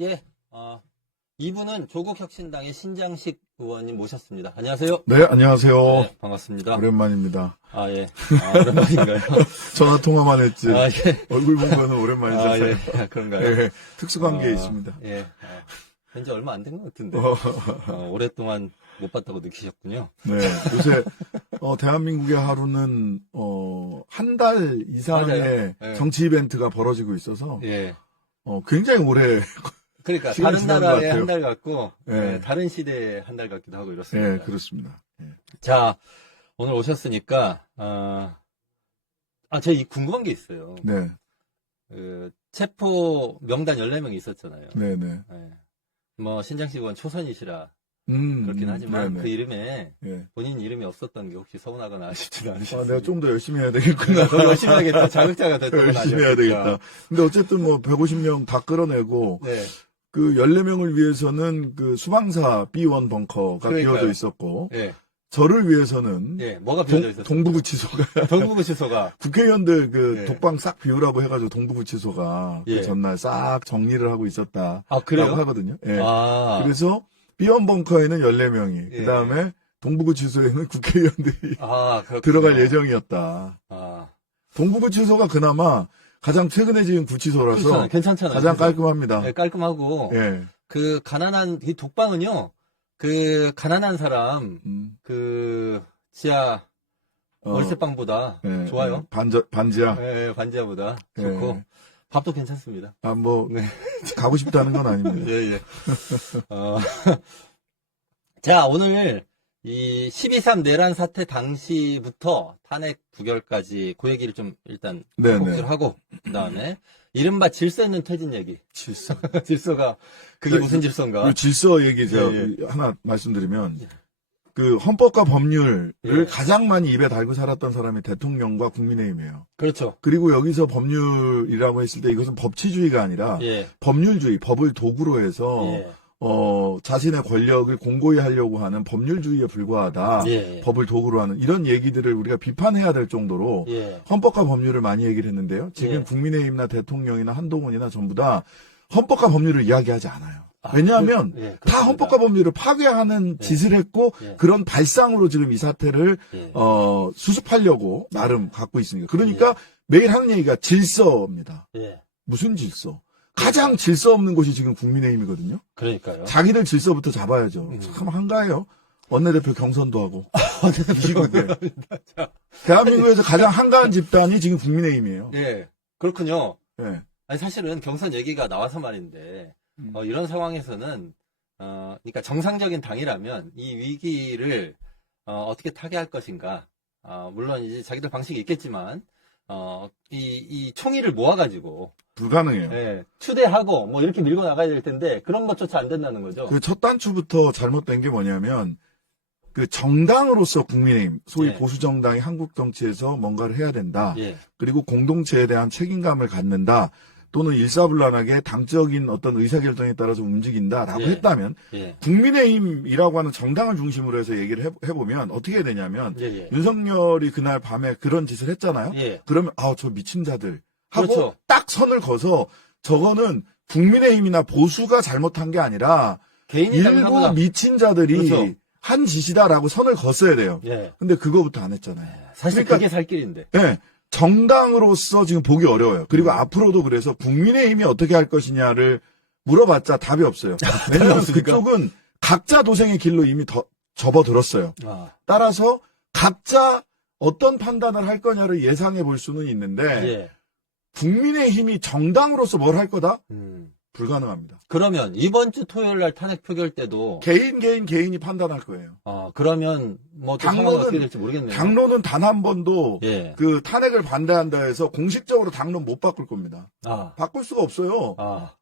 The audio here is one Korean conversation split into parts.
예, 이분은 조국혁신당의 신장식 의원님 모셨습니다. 안녕하세요. 네, 안녕하세요. 네, 반갑습니다. 오랜만입니다. 예. 오랜만인가요? 전화 통화만 했지. 예. 얼굴 본 거는 오랜만이죠. 예. 그런가요? 네, 특수관계에 있습니다. 예. 왠지 얼마 안 된 것 같은데. 오랫동안 못 봤다고 느끼셨군요. 네, 요새, 대한민국의 하루는, 한 달 이상의 맞아요. 예. 정치 이벤트가 벌어지고 있어서, 예. 굉장히 오래, 그러니까 시간이 다른 지난 것 나라의 같아요. 한 달 같고, 예. 다른 시대의 한 달 같기도 하고 이렇습니다. 예, 그렇습니다. 예. 자, 오늘 오셨으니까, 제가 궁금한 게 있어요. 네, 체포 명단 14명이 있었잖아요. 네, 네. 예. 뭐, 신장식 의원 초선이시라 그렇긴 하지만 네네. 그 이름에 예. 본인 이름이 없었던 게 혹시 서운하거나 하시지는 않으셨어요? 내가 좀 더 열심히 해야 되겠구나. 더 열심히 해야겠다. 자극자가 됐던 건 열심히 해야 아니었을까. 되겠다. 근데 어쨌든 150명 다 끌어내고, 네. 그 14명을 위해서는 그 수방사 B1 벙커가 그러니까요. 비어져 있었고, 예. 저를 위해서는 예. 뭐가 비어져 있었어요? 동부구치소가 동부구치소가. 국회의원들 예. 독방 싹 비우라고 해가지고 동부구치소가 예. 그 전날 싹 정리를 하고 있었다. 그래요? 라고 하거든요. 예. 그래서 그래서 B1 벙커에는 14명이, 예. 그 다음에 동부구치소에는 국회의원들이 그렇군요. 들어갈 예정이었다. 동부구치소가 그나마 가장 최근에 지은 구치소라서 괜찮잖아요. 가장 그죠? 깔끔합니다. 예, 깔끔하고. 예. 그 가난한 이 독방은요. 그 가난한 사람 지하 월세방보다 예, 좋아요. 예. 반지하. 예, 반지하보다 좋고 예. 밥도 괜찮습니다. 네. 가고 싶다는 건 아닙니다. 예, 예. 자, 오늘 이 12.3 내란 사태 당시부터 탄핵 부결까지 그 얘기를 좀 일단 네네. 복기를 하고 그다음에 이른바 질서 있는 퇴진 얘기. 질서. 질서가 그게 네, 무슨 질서인가? 그 질서 얘기 제가 예, 하나 말씀드리면, 예. 그 헌법과 법률을 예. 가장 많이 입에 달고 살았던 사람이 대통령과 국민의힘이에요. 그렇죠. 그리고 여기서 법률이라고 했을 때 이것은 법치주의가 아니라 예. 법률주의, 법을 도구로 해서 예. 자신의 권력을 공고히 하려고 하는 법률주의에 불과하다. 예. 법을 도구로 하는 이런 얘기들을 우리가 비판해야 될 정도로 예. 헌법과 법률을 많이 얘기를 했는데요. 지금 예. 국민의힘이나 대통령이나 한동훈이나 전부 다 헌법과 법률을 이야기하지 않아요. 왜냐하면 예, 다 그렇습니다. 헌법과 법률을 파괴하는 예. 짓을 했고 예. 그런 발상으로 지금 이 사태를 예. 수습하려고 나름 갖고 있으니까. 그러니까 매일 하는 얘기가 질서입니다. 예. 무슨 질서? 가장 질서 없는 곳이 지금 국민의힘이거든요. 그러니까요. 자기들 질서부터 잡아야죠. 참 한가해요. 원내대표 경선도 하고. 이 시국에. 대한민국에서 가장 한가한 집단이 지금 국민의힘이에요. 예. 그렇군요. 예. 아니, 사실은 경선 얘기가 나와서 말인데, 이런 상황에서는, 그러니까 정상적인 당이라면 이 위기를, 어떻게 타개할 것인가. 물론 이제 자기들 방식이 있겠지만, 이 총의를 모아가지고, 불가능해요. 예, 추대하고 뭐 이렇게 밀고 나가야 될 텐데, 그런 것조차 안 된다는 거죠. 그 첫 단추부터 잘못된 게 뭐냐면, 그 정당으로서 국민의힘, 소위 예. 보수정당이 한국 정치에서 뭔가를 해야 된다. 예. 그리고 공동체에 대한 책임감을 갖는다. 또는 일사불란하게 당적인 어떤 의사결정에 따라서 움직인다라고 예. 했다면, 예. 국민의힘이라고 하는 정당을 중심으로 해서 얘기를 해보면 어떻게 해야 되냐면, 예. 예. 윤석열이 그날 밤에 그런 짓을 했잖아요. 예. 그러면 저 미친 자들 하고 그렇죠. 딱 선을 그어서 저거는 국민의힘이나 보수가 잘못한 게 아니라 개인이 일부 잘못한 미친 자들이 그렇죠. 한 짓이다라고 선을 그었어야 돼요. 예. 근데 그거부터 안 했잖아요. 사실 그러니까- 그게 살 길인데. 네, 정당으로서 지금 보기 어려워요. 그리고 앞으로도 그래서 국민의힘이 어떻게 할 것이냐를 물어봤자 답이 없어요. 왜냐하면 없으니까. 그쪽은 각자 도생의 길로 이미 접어들었어요. 따라서 각자 어떤 판단을 할 거냐를 예상해 볼 수는 있는데 예. 국민의힘이 정당으로서 뭘 할 거다? 음. 불가능합니다. 그러면 이번 주 토요일 날 탄핵 표결 때도 개인이 판단할 거예요. 그러면 뭐 또 상황이 어떻게 될지 모르겠네요. 당론은 단 한 번도 예. 그 탄핵을 반대한다 해서 공식적으로 당론 못 바꿀 겁니다. 바꿀 수가 없어요.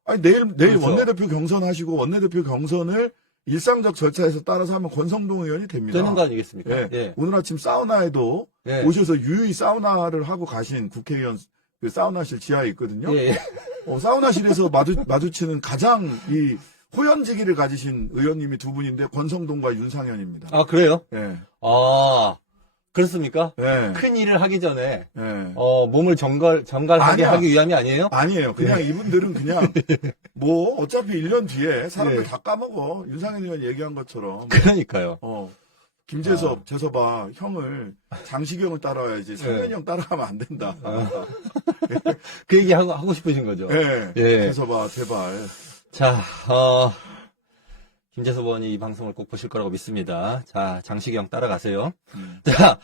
아니 내일 그렇죠. 원내대표 경선하시고 원내대표 경선을 일상적 절차에서 따라서 하면 권성동 의원이 됩니다. 되는 거 아니겠습니까? 예. 예. 오늘 아침 사우나에도 예. 오셔서 유유히 사우나를 하고 가신 국회의원 그 사우나실 지하에 있거든요. 예. 사우나실에서 마주치는 가장 이 호연지기를 가지신 의원님이 두 분인데 권성동과 윤상현입니다. 그래요? 예. 그렇습니까? 예. 큰 일을 하기 전에, 예. 몸을 정갈하게 아니야. 하기 위함이 아니에요? 아니에요. 그냥 이분들은 그냥 뭐 어차피 1년 뒤에 사람들 예. 다 까먹어. 윤상현 의원 얘기한 것처럼 그러니까요. 김재섭, 재섭아 형을 장시경을 따라와야지 상현이 예. 형 따라가면 안 된다. 그 얘기 하고 싶으신 거죠? 예. 예. 재섭아 제발. 자, 김재섭 의원이 이 방송을 꼭 보실 거라고 믿습니다. 자, 장시경 따라가세요. 자,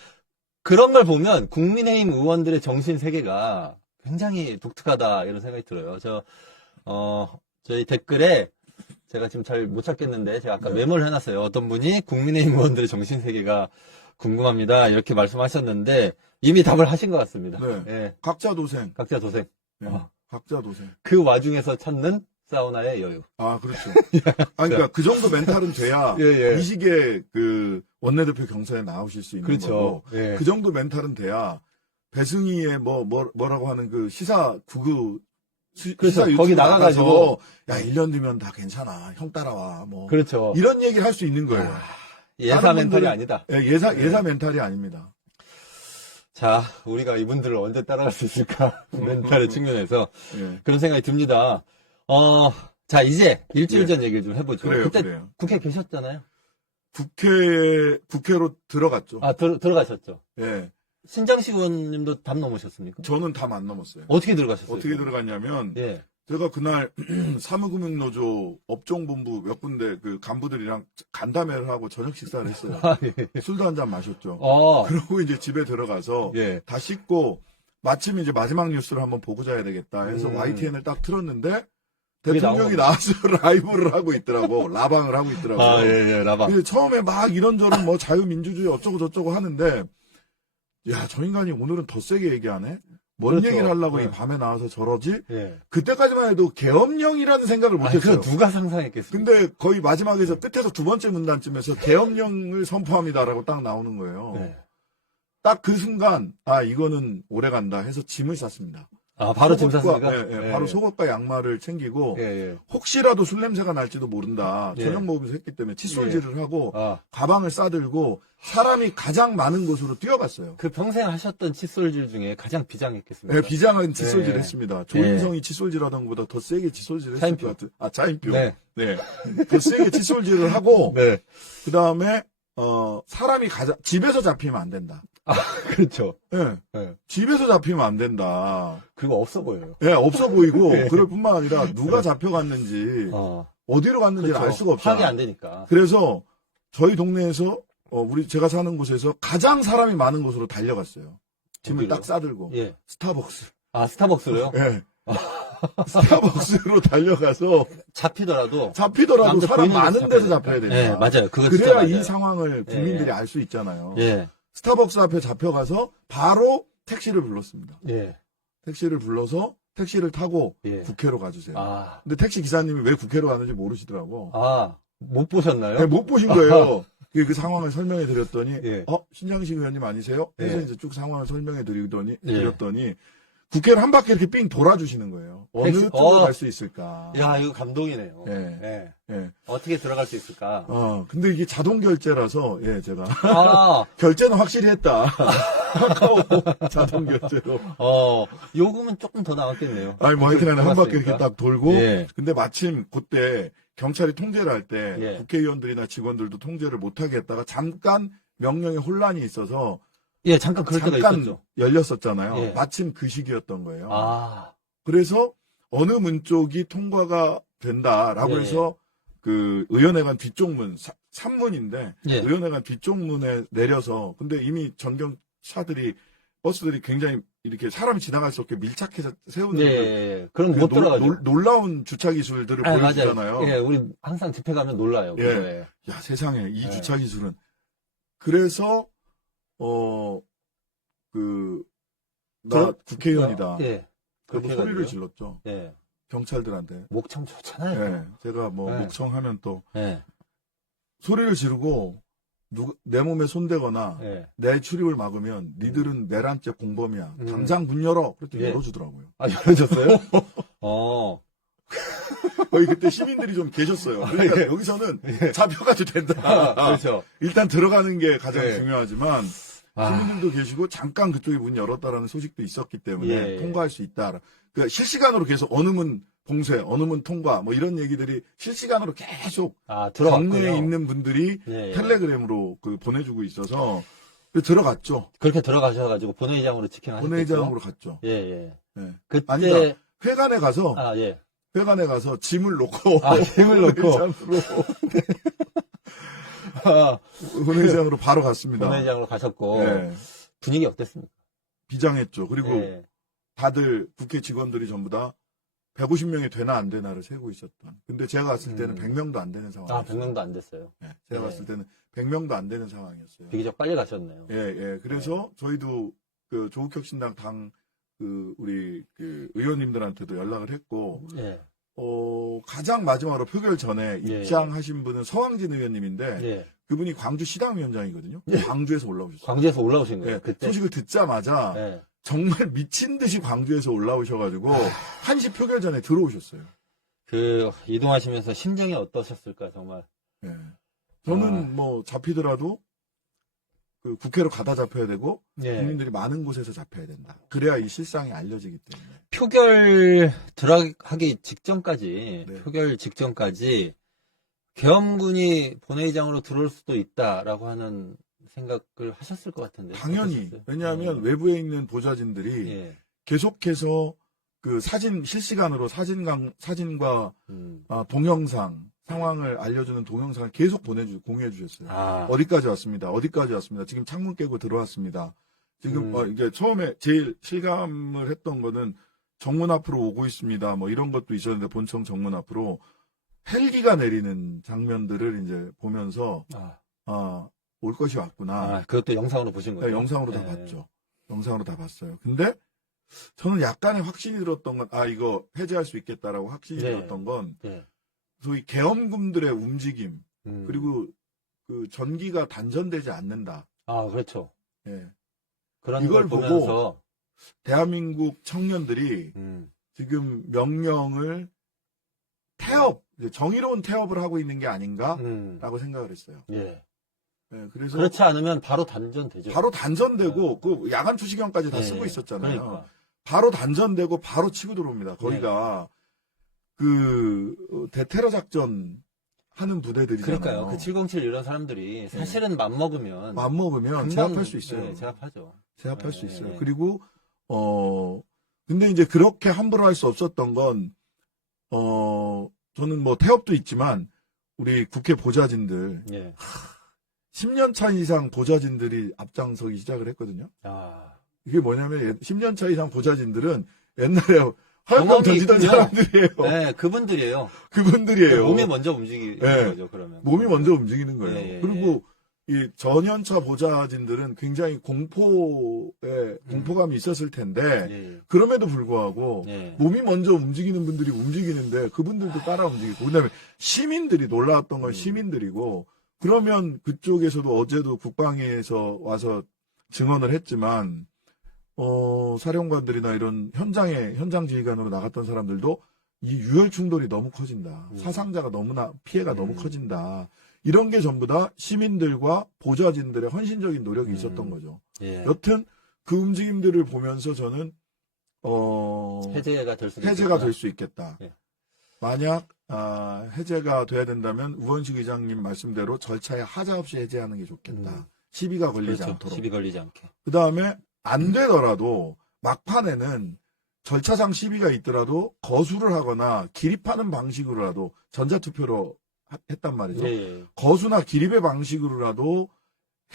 그런 걸 보면 국민의힘 의원들의 정신 세계가 굉장히 독특하다 이런 생각이 들어요. 저희 댓글에 제가 지금 잘 못 찾겠는데 제가 아까 네. 메모를 해놨어요. 어떤 분이 국민의힘 의원들의 정신 세계가 궁금합니다. 이렇게 말씀하셨는데 이미 답을 하신 것 같습니다. 네. 예, 각자 도생. 각자 도생. 예. 각자 도생. 그 와중에서 찾는 사우나의 여유. 아, 그렇죠. 그러니까 그 정도 멘탈은 돼야 예, 예. 이 시기에 그 원내대표 경선에 나오실 수 있는 그렇죠. 거고. 예. 그 정도 멘탈은 돼야 배승희의 뭐라고 하는 그 시사 구구 그렇죠. 시사 거기 유튜브 나가가지고. 야, 1년 뒤면 다 괜찮아. 형 따라와. 뭐 그렇죠. 이런 얘기를 할 수 있는 거예요. 예사 다른 멘탈이 분들은- 아니다. 예, 예사 멘탈이 아닙니다. 자, 우리가 이분들을 언제 따라갈 수 있을까? 멘탈의 측면에서 예. 그런 생각이 듭니다. 자, 이제 일주일 예. 전 얘기를 좀 해보죠. 그래요, 그때 그래요. 국회 계셨잖아요. 국회로 들어갔죠. 아, 들어가셨죠. 예. 신장식 의원님도 담 넘으셨습니까? 저는 담 안 넘었어요. 어떻게 들어가셨어요? 어떻게 들어갔냐면 예. 제가 그날 사무금융노조 업종본부 몇 군데 그 간부들이랑 간담회를 하고 저녁 식사를 했어요. 아, 예. 술도 한 잔 마셨죠. 어, 그러고 이제 집에 들어가서 예. 다 씻고 마침 이제 마지막 뉴스를 한번 보고 자야 되겠다 해서 YTN을 딱 틀었는데 그게 대통령이 나온 나와서 라이브를 하고 있더라고. 라방을 하고 있더라고. 아, 예, 예, 라방. 근데 처음에 막 이런저런 뭐 자유민주주의 어쩌고 저쩌고 하는데 야, 저 인간이 오늘은 더 세게 얘기하네. 뭔 그렇죠. 얘기를 하려고 네. 이 밤에 나와서 저러지? 예. 그때까지만 해도 계엄령이라는 생각을 아니, 못했어요. 그거 누가 상상했겠습니까? 근데 거의 마지막에서 끝에서 두 번째 문단쯤에서 계엄령을 선포합니다라고 딱 나오는 거예요. 네. 딱 그 순간 아 이거는 오래 간다 해서 짐을 쌌습니다. 아, 바로 짐 속옷과- 샀습니까? 예, 예, 바로 속옷과 양말을 챙기고 예, 예. 혹시라도 술 냄새가 날지도 모른다. 예. 저녁 먹으면서 했기 때문에 칫솔질을 하고 아, 가방을 싸들고 사람이 가장 많은 곳으로 뛰어갔어요. 그 평생 하셨던 칫솔질 중에 가장 비장했겠습니다. 네, 비장한 칫솔질 예. 했습니다. 조인성이 칫솔질하던 것보다 더 세게 칫솔질 했을 차인표. 것 같은. 아, 차인표. 네. 네. 더 세게 칫솔질을 하고 네. 그 다음에 사람이 집에서 잡히면 안 된다. 그렇죠. 예. 예. 집에서 잡히면 안 된다. 그거 없어 보여요. 예, 없어 보이고 예. 그럴 뿐만 아니라 누가 잡혀갔는지 어디로 갔는지를 그렇죠. 알 수가 없잖아. 파악이 안 되니까. 그래서 저희 동네에서 제가 사는 곳에서 가장 사람이 많은 곳으로 달려갔어요. 짐을 어디로요? 딱 싸들고 예. 스타벅스. 아, 스타벅스로요? 예. 스타벅스로 달려가서 잡히더라도. 잡히더라도 남들 사람 보이는 많은 데서 데서 잡혀야 됩니다. 예, 맞아요. 그거 진짜 그래야 맞아요. 이 상황을 국민들이 예. 알 수 있잖아요. 예. 스타벅스 앞에 잡혀가서 바로 택시를 불렀습니다. 예. 택시를 불러서 택시를 타고 예. 국회로 가주세요. 아, 근데 택시 기사님이 왜 국회로 가는지 모르시더라고. 못 보셨나요? 네, 못 보신 거예요. 그 상황을 설명해 드렸더니 예. 신장식 의원님 아니세요? 해서 예. 이제 쭉 상황을 설명해 드렸더니 예. 국회를 한 바퀴 이렇게 삥 돌아주시는 거예요. 어느 택시- 쪽으로 갈 수 있을까? 야, 이거 감동이네요. 예. 예. 예. 어떻게 들어갈 수 있을까? 근데 이게 자동 결제라서 제가 아, 결제는 확실히 했다. 카카오 자동 결제로. 요금은 조금 더 나왔겠네요. 아니 뭐 하여튼간에 한 바퀴 이렇게 돌았으니까. 딱 돌고. 예. 근데 마침 그때 경찰이 통제를 할 때 예. 국회의원들이나 직원들도 통제를 못하게 했다가 잠깐 명령에 혼란이 있어서 예, 잠깐 그럴 때가 잠깐 있었죠. 열렸었잖아요. 예. 마침 그 시기였던 거예요. 아, 그래서 어느 문 쪽이 통과가 된다라고 예. 해서 그 의원회관 뒤쪽 문, 3문인데 예. 의원회관 뒤쪽 문에 내려서 근데 이미 전경차들이 버스들이 굉장히 이렇게 사람이 지나갈 수 없게 밀착해서 세우는 예. 그럼 못 들어가죠. 놀라운 주차 기술들을 아, 보여주잖아요. 맞아요. 예, 우리 항상 집회 가면 놀라요. 예. 그거에. 야, 세상에, 이 네. 주차 기술은. 그래서, 나 국회의원이다. 예. 그리고 그렇게 소리를 해가지고요. 질렀죠. 예. 경찰들한테. 목 참 좋잖아요. 예. 제가 뭐, 네. 목청하면 또, 예. 소리를 지르고, 내 몸에 손대거나, 예. 내 출입을 막으면, 니들은 내란죄 공범이야. 음. 당장 문 열어. 그랬더니 예. 열어주더라고요. 아, 열어줬어요? 거의 그때 시민들이 좀 계셨어요. 그러니까 예. 여기서는 잡혀가도 된다. 그렇죠. 일단 들어가는 게 가장 예. 중요하지만, 시민들도 계시고 잠깐 그쪽에 문 열었다라는 소식도 있었기 때문에 예. 통과할 수 있다. 그러니까 실시간으로 계속 어느 문 봉쇄, 어느 문 통과 뭐 이런 얘기들이 실시간으로 계속 들어갔군요. 경내에 있는 분들이 예. 텔레그램으로 보내주고 있어서 들어갔죠. 그렇게 들어가셔가지고 본회의장으로 직행하셨겠죠? 본회의장으로 갔죠. 예, 예. 예. 그때 아니다. 회관에 가서 예. 회관에 가서 짐을 놓고 짐을 놓고 본회의장으로 바로 갔습니다. 본회의장으로 가셨고 예. 분위기 어땠습니까? 비장했죠. 그리고 예. 다들 국회 직원들이 전부 다 150명이 되나 안 되나를 세고 있었던. 근데 제가 갔을 때는 100명도 안 되는 상황이었어요. 100명도 안 됐어요. 예, 제가 예. 갔을 때는 100명도 안 되는 상황이었어요. 비교적 빨리 가셨네요. 예, 예. 그래서 저희도 그 조국혁신당 우리 의원님들한테도 연락을 했고, 예. 가장 마지막으로 표결 전에 예. 입장하신 분은 서왕진 의원님인데, 예. 그분이 광주 시당위원장이거든요. 예. 광주에서 올라오셨어요. 광주에서 올라오신 거예요. 예, 그때. 소식을 듣자마자 예. 정말 미친 듯이 광주에서 올라오셔가지고 1시 표결 전에 들어오셨어요. 이동하시면서 심정이 어떠셨을까, 정말. 예. 저는 뭐 잡히더라도 그 국회로 가다 잡혀야 되고 예. 국민들이 많은 곳에서 잡혀야 된다. 그래야 이 실상이 알려지기 때문에. 표결 들어가기 직전까지, 네. 표결 직전까지 계엄군이 본회의장으로 들어올 수도 있다라고 하는 생각을 하셨을 것 같은데. 당연히. 어떠셨어요? 왜냐하면 외부에 있는 보좌진들이 예. 계속해서 그 실시간으로 사진과 동영상, 상황을 알려주는 동영상을 계속 공유해 주셨어요. 어디까지 왔습니다. 어디까지 왔습니다. 지금 창문 깨고 들어왔습니다. 지금, 이제 처음에 제일 실감을 했던 거는 정문 앞으로 오고 있습니다. 뭐 이런 것도 있었는데 본청 정문 앞으로 헬기가 내리는 장면들을 이제 보면서, 올 것이 왔구나. 그것도 영상으로 보신 거예요? 네, 영상으로 다 봤죠. 영상으로 다 봤어요. 근데 저는 약간의 확신이 들었던 건, 이거 해제할 수 있겠다라고 확신이 들었던 건, 소위 계엄군들의 움직임, 그리고 그 전기가 단전되지 않는다. 그렇죠. 예. 그런 이걸 걸 보고 보면서, 대한민국 청년들이 지금 명령을 정의로운 태업을 하고 있는 게 아닌가라고 생각을 했어요. 예. 예, 그래서 그렇지 않으면 바로 단전되죠. 바로 단전되고 그 야간 투시경까지 다 쓰고 있었잖아요. 그러니까. 바로 단전되고 바로 치고 들어옵니다. 거기가 대테러 작전 하는 부대들이잖아요. 그러니까요. 그 707 이런 사람들이 사실은 맘먹으면 맘먹으면 제압할 수 있어요. 네, 제압하죠. 제압할 수 있어요. 네. 그리고 근데 이제 그렇게 함부로 할 수 없었던 건 저는 뭐 태업도 있지만 우리 국회 보좌진들 10년 차 이상 보좌진들이 앞장서기 시작을 했거든요. 이게 뭐냐면 10년 차 이상 보좌진들은 옛날에 화염병 던지던 사람들이에요. 네, 그분들이에요. 그분들이에요. 몸이 먼저 움직이는 거죠, 그러면. 몸이 먼저 움직이는 거예요. 예, 예, 그리고 이 전연차 보좌진들은 굉장히 공포감이 있었을 텐데 그럼에도 불구하고 몸이 먼저 움직이는 분들이 움직이는데 그분들도 따라 움직이고 그다음에 시민들이 놀라웠던 건 시민들이고 그러면 그쪽에서도 어제도 국방위에서 와서 증언을 했지만 사령관들이나 이런 현장 지휘관으로 나갔던 사람들도 이 유혈 충돌이 너무 커진다. 사상자가 너무나 피해가 너무 커진다. 이런 게 전부 다 시민들과 보좌진들의 헌신적인 노력이 있었던 거죠. 여튼 그 움직임들을 보면서 저는 해제가 될 수 있겠다. 만약 해제가 돼야 된다면 우원식 의장님 말씀대로 절차에 하자 없이 해제하는 게 좋겠다. 시비가 걸리지 않도록. 시비 걸리지 않게. 그다음에 안 되더라도 막판에는 절차상 시비가 있더라도 거수를 하거나 기립하는 방식으로라도 전자투표로 했단 말이죠. 거수나 기립의 방식으로라도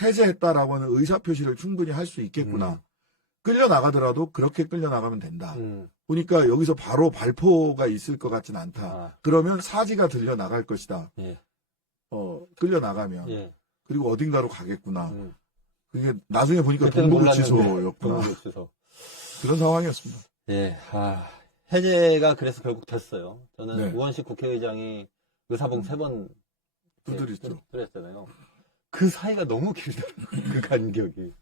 해제했다라고 하는 의사표시를 충분히 할 수 있겠구나. 끌려나가더라도 그렇게 끌려나가면 된다. 보니까 여기서 바로 발포가 있을 것 같진 않다. 그러면 사지가 들려나갈 것이다. 끌려나가면. 그리고 어딘가로 가겠구나. 그게 나중에 보니까 동부구치소였구나. 그런 상황이었습니다. 해제가 그래서 결국 됐어요. 저는 네. 우원식 국회의장이 의사봉 3번 두드렸죠. 했잖아요. 그 사이가 너무 길더라고요. 그 간격이.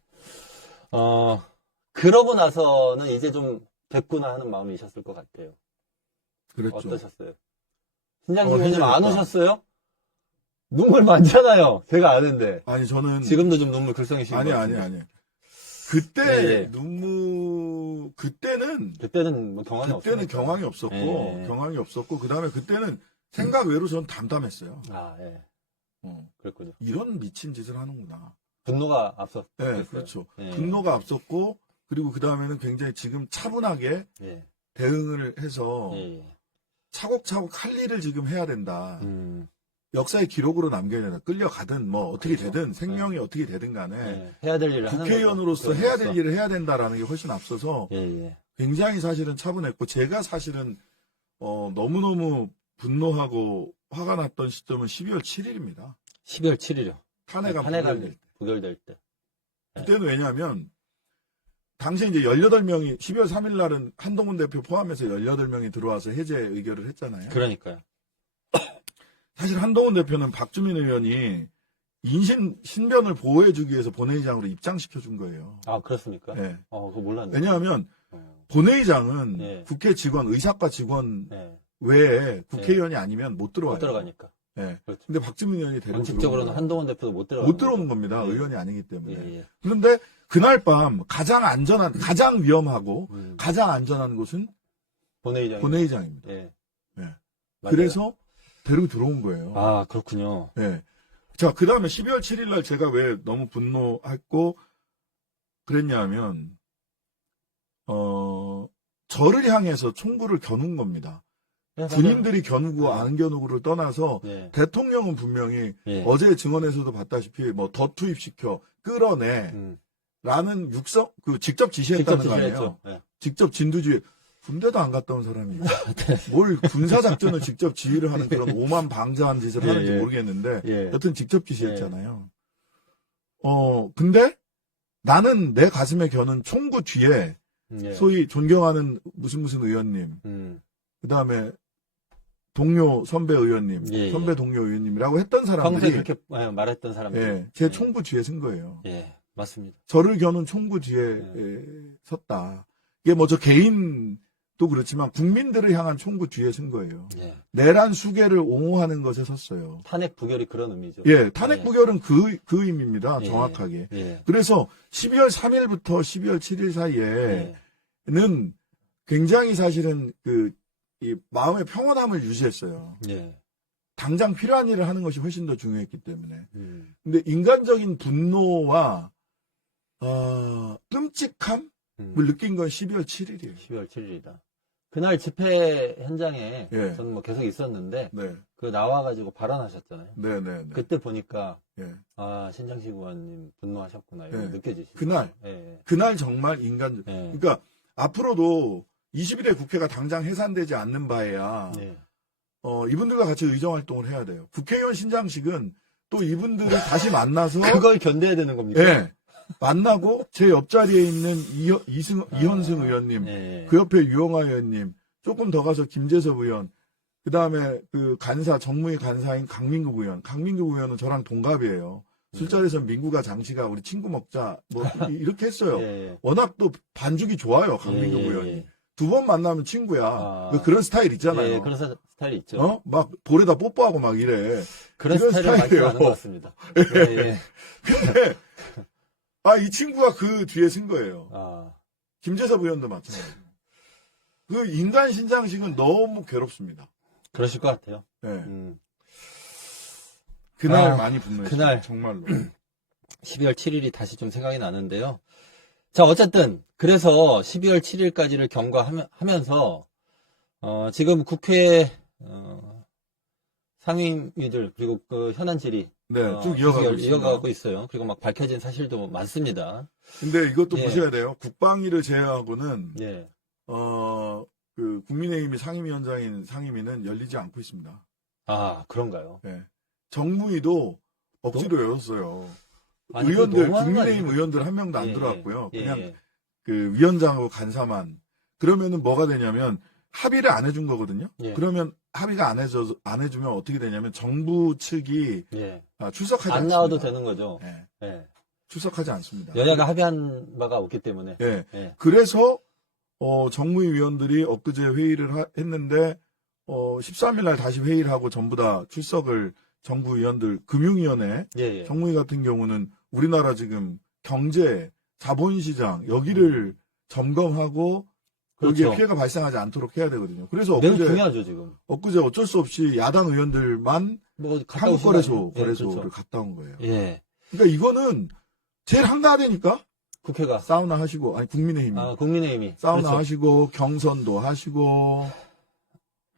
그러고 나서는 이제 좀 됐구나 하는 마음이셨을 것 같아요. 그랬죠. 어떠셨어요? 신장식 의원님 안 해제됐다. 오셨어요? 눈물 많잖아요. 제가 아는데. 아니 저는 지금도 좀 눈물 글썽이시는 것 아니. 같은데. 그때 예. 그때는 뭐 경황이 그때는 없으니까. 경황이 없었고 예. 경황이 없었고 그다음에 그때는 생각 외로 전 담담했어요. 아, 예. 그랬군요. 이런 미친 짓을 하는구나. 분노가 앞서. 네, 그렇죠. 예. 분노가 앞섰고 그리고 그다음에는 굉장히 지금 차분하게 예. 대응을 해서 예. 차곡차곡 할 일을 지금 해야 된다. 음. 역사의 기록으로 남겨야 된다. 끌려가든 뭐 어떻게 그렇죠. 되든 생명이 어떻게 되든 간에 예. 해야 될 일을 하는 국회의원으로서 거죠. 해야 될 일을 해야 된다라는 게 훨씬 앞서서 예, 예. 굉장히 사실은 차분했고 제가 사실은 너무너무 분노하고 화가 났던 시점은 12월 7일입니다. 12월 7일이요. 탄핵안 탄핵안 부결될 때. 부결될 때. 그때는 왜냐하면 당시에 이제 18명이 12월 3일 날은 한동훈 대표 포함해서 18명이 들어와서 해제 의결을 했잖아요. 그러니까요. 사실 한동훈 대표는 박주민 의원이 신변을 보호해주기 위해서 본회의장으로 입장시켜준 거예요. 아, 그렇습니까? 네. 그거 몰랐네. 왜냐하면 본회의장은 네. 국회 직원, 의사과 직원 네. 외에 국회의원이 아니면 못 들어와요. 못 들어가니까. 네. 그렇죠. 근데 박주민 의원이 데리고 원칙적으로는 들어오는 한동훈 대표도 못 들어가. 못 들어오는 겁니다. 예. 의원이 아니기 때문에. 예, 예. 그런데 그날 밤 가장 안전한, 가장 위험하고 가장 안전한 곳은 본회의장. 본회의장입니다. 예. 네. 맞아요. 그래서 데리고 들어온 거예요. 아, 그렇군요. 네. 자, 그 다음에 12월 7일 날 제가 왜 너무 분노했고 그랬냐 하면, 저를 향해서 총구를 겨눈 겁니다. 군인들이 겨누고 안 겨누고를 떠나서 예. 대통령은 분명히 예. 어제 증언에서도 봤다시피 뭐 더 투입시켜 끌어내 라는 직접 지시했다는 거 아니에요. 지시했죠. 예. 직접 진두지휘. 군대도 안 갔다 온 사람이 뭘 군사작전을 직접 지휘를 하는 그런 오만방자한 짓을 예, 하는지 예. 모르겠는데 예. 여튼 직접 지시했잖아요. 근데 나는 내 가슴에 겨눈 총구 뒤에 예. 소위 존경하는 무슨 의원님 그 다음에 동료 선배 의원님, 예, 예. 선배 동료 의원님이라고 했던 평소에 사람들이 그렇게 말했던 사람들. 예, 제 총구 뒤에 선 거예요. 예, 맞습니다. 저를 겨눈 총구 뒤에 섰다. 이게 뭐 저 개인도 그렇지만 국민들을 향한 총구 뒤에 선 거예요. 예. 내란 수계를 옹호하는 것에 섰어요. 탄핵 부결이 그런 의미죠. 예, 탄핵 예. 부결은 그 의미입니다. 예. 정확하게. 예. 그래서 12월 3일부터 12월 7일 사이에는 굉장히 사실은 이 마음의 평온함을 유지했어요. 예. 당장 필요한 일을 하는 것이 훨씬 더 중요했기 때문에. 근데 인간적인 분노와 끔찍함을 느낀 건 12월 7일이에요. 12월 7일이다. 그날 집회 현장에 예. 저는 뭐 계속 있었는데 네, 그 나와가지고 발언하셨잖아요. 네, 네, 네. 그때 보니까 예. 아, 신장식 의원님 분노하셨구나 이거 예. 느껴지시죠. 그날 예. 그날 정말 인간. 예. 그러니까 앞으로도 21대 국회가 당장 해산되지 않는 바에야 예. 이분들과 같이 의정 활동을 해야 돼요. 국회의원 신장식은 또 이분들을 다시 만나서 그걸 견뎌야 되는 겁니까? 예. 만나고 제 옆자리에 있는 이현승 의원님, 예. 그 옆에 유영아 의원님, 조금 더 가서 김재섭 의원, 그 다음에 정무위 간사인 강민국 의원은 저랑 동갑이에요. 술자리에서 민구가 장씨가 우리 친구 먹자, 뭐, 이렇게 했어요. 예. 워낙 또 반죽이 좋아요, 강민국 예. 의원이. 두 번 만나면 친구야. 아. 그런 스타일 있잖아요. 예, 그런 스타일이 있죠. 막 볼에다 뽀뽀하고 막 이래. 그런 이런 스타일을 많지 스타일이에요. 않은 것 같습니다. 예. 예. 근데, 이 친구가 그 뒤에 쓴 거예요. 아, 김재섭 의원도 마찬가지예요. 그 인간 신장식은 너무 괴롭습니다. 그러실 것 같아요. 네. 그날 아, 많이 분노했어요. 그날. 정말로. 12월 7일이 다시 좀 생각이 나는데요. 자, 어쨌든 그래서 12월 7일까지를 경과하면서 지금 국회 상임위들 그리고 그 현안 질의 네, 쭉 이어가고 있습니다. 이어가고 있어요. 그리고 막 밝혀진 사실도 많습니다. 근데 이것도 예. 보셔야 돼요. 국방위를 제외하고는 예. 국민의힘이 상임위원장인 상임위는 열리지 않고 있습니다. 아, 그런가요? 네. 정무위도 억지로 열었어요. 아니, 의원들, 너무한 거 국민의힘 아니에요? 의원들 한 명도 안 예, 들어왔고요. 예, 그냥 예. 그 위원장하고 간사만. 그러면은 뭐가 되냐면 합의를 안 해준 거거든요. 예. 그러면 합의가 안 해주면 어떻게 되냐면 정부 측이 예. 출석하지 안 않습니다. 나와도 되는 거죠. 예. 예. 출석하지 않습니다. 여야가 합의한 바가 없기 때문에. 예. 예. 그래서 정무위 위원들이 엊그제 회의를 했는데 13일 날 다시 회의를 하고 전부 다 출석을 정부 위원들 금융위원회 예, 예. 정무위 같은 경우는 우리나라 지금 경제 자본시장 여기를 점검하고 그렇죠. 여기에 피해가 발생하지 않도록 해야 되거든요. 그래서 매우 중요하죠, 지금. 엊그제 어쩔 수 없이 야당 의원들만 뭐, 한국거래소 예, 거래소를 그렇죠. 갔다 온 거예요. 예. 그러니까 이거는 제일 한가하다니까 국회가. 사우나 하시고 아니 국민의힘이 국민의힘이. 사우나 그렇죠. 하시고 경선도 하시고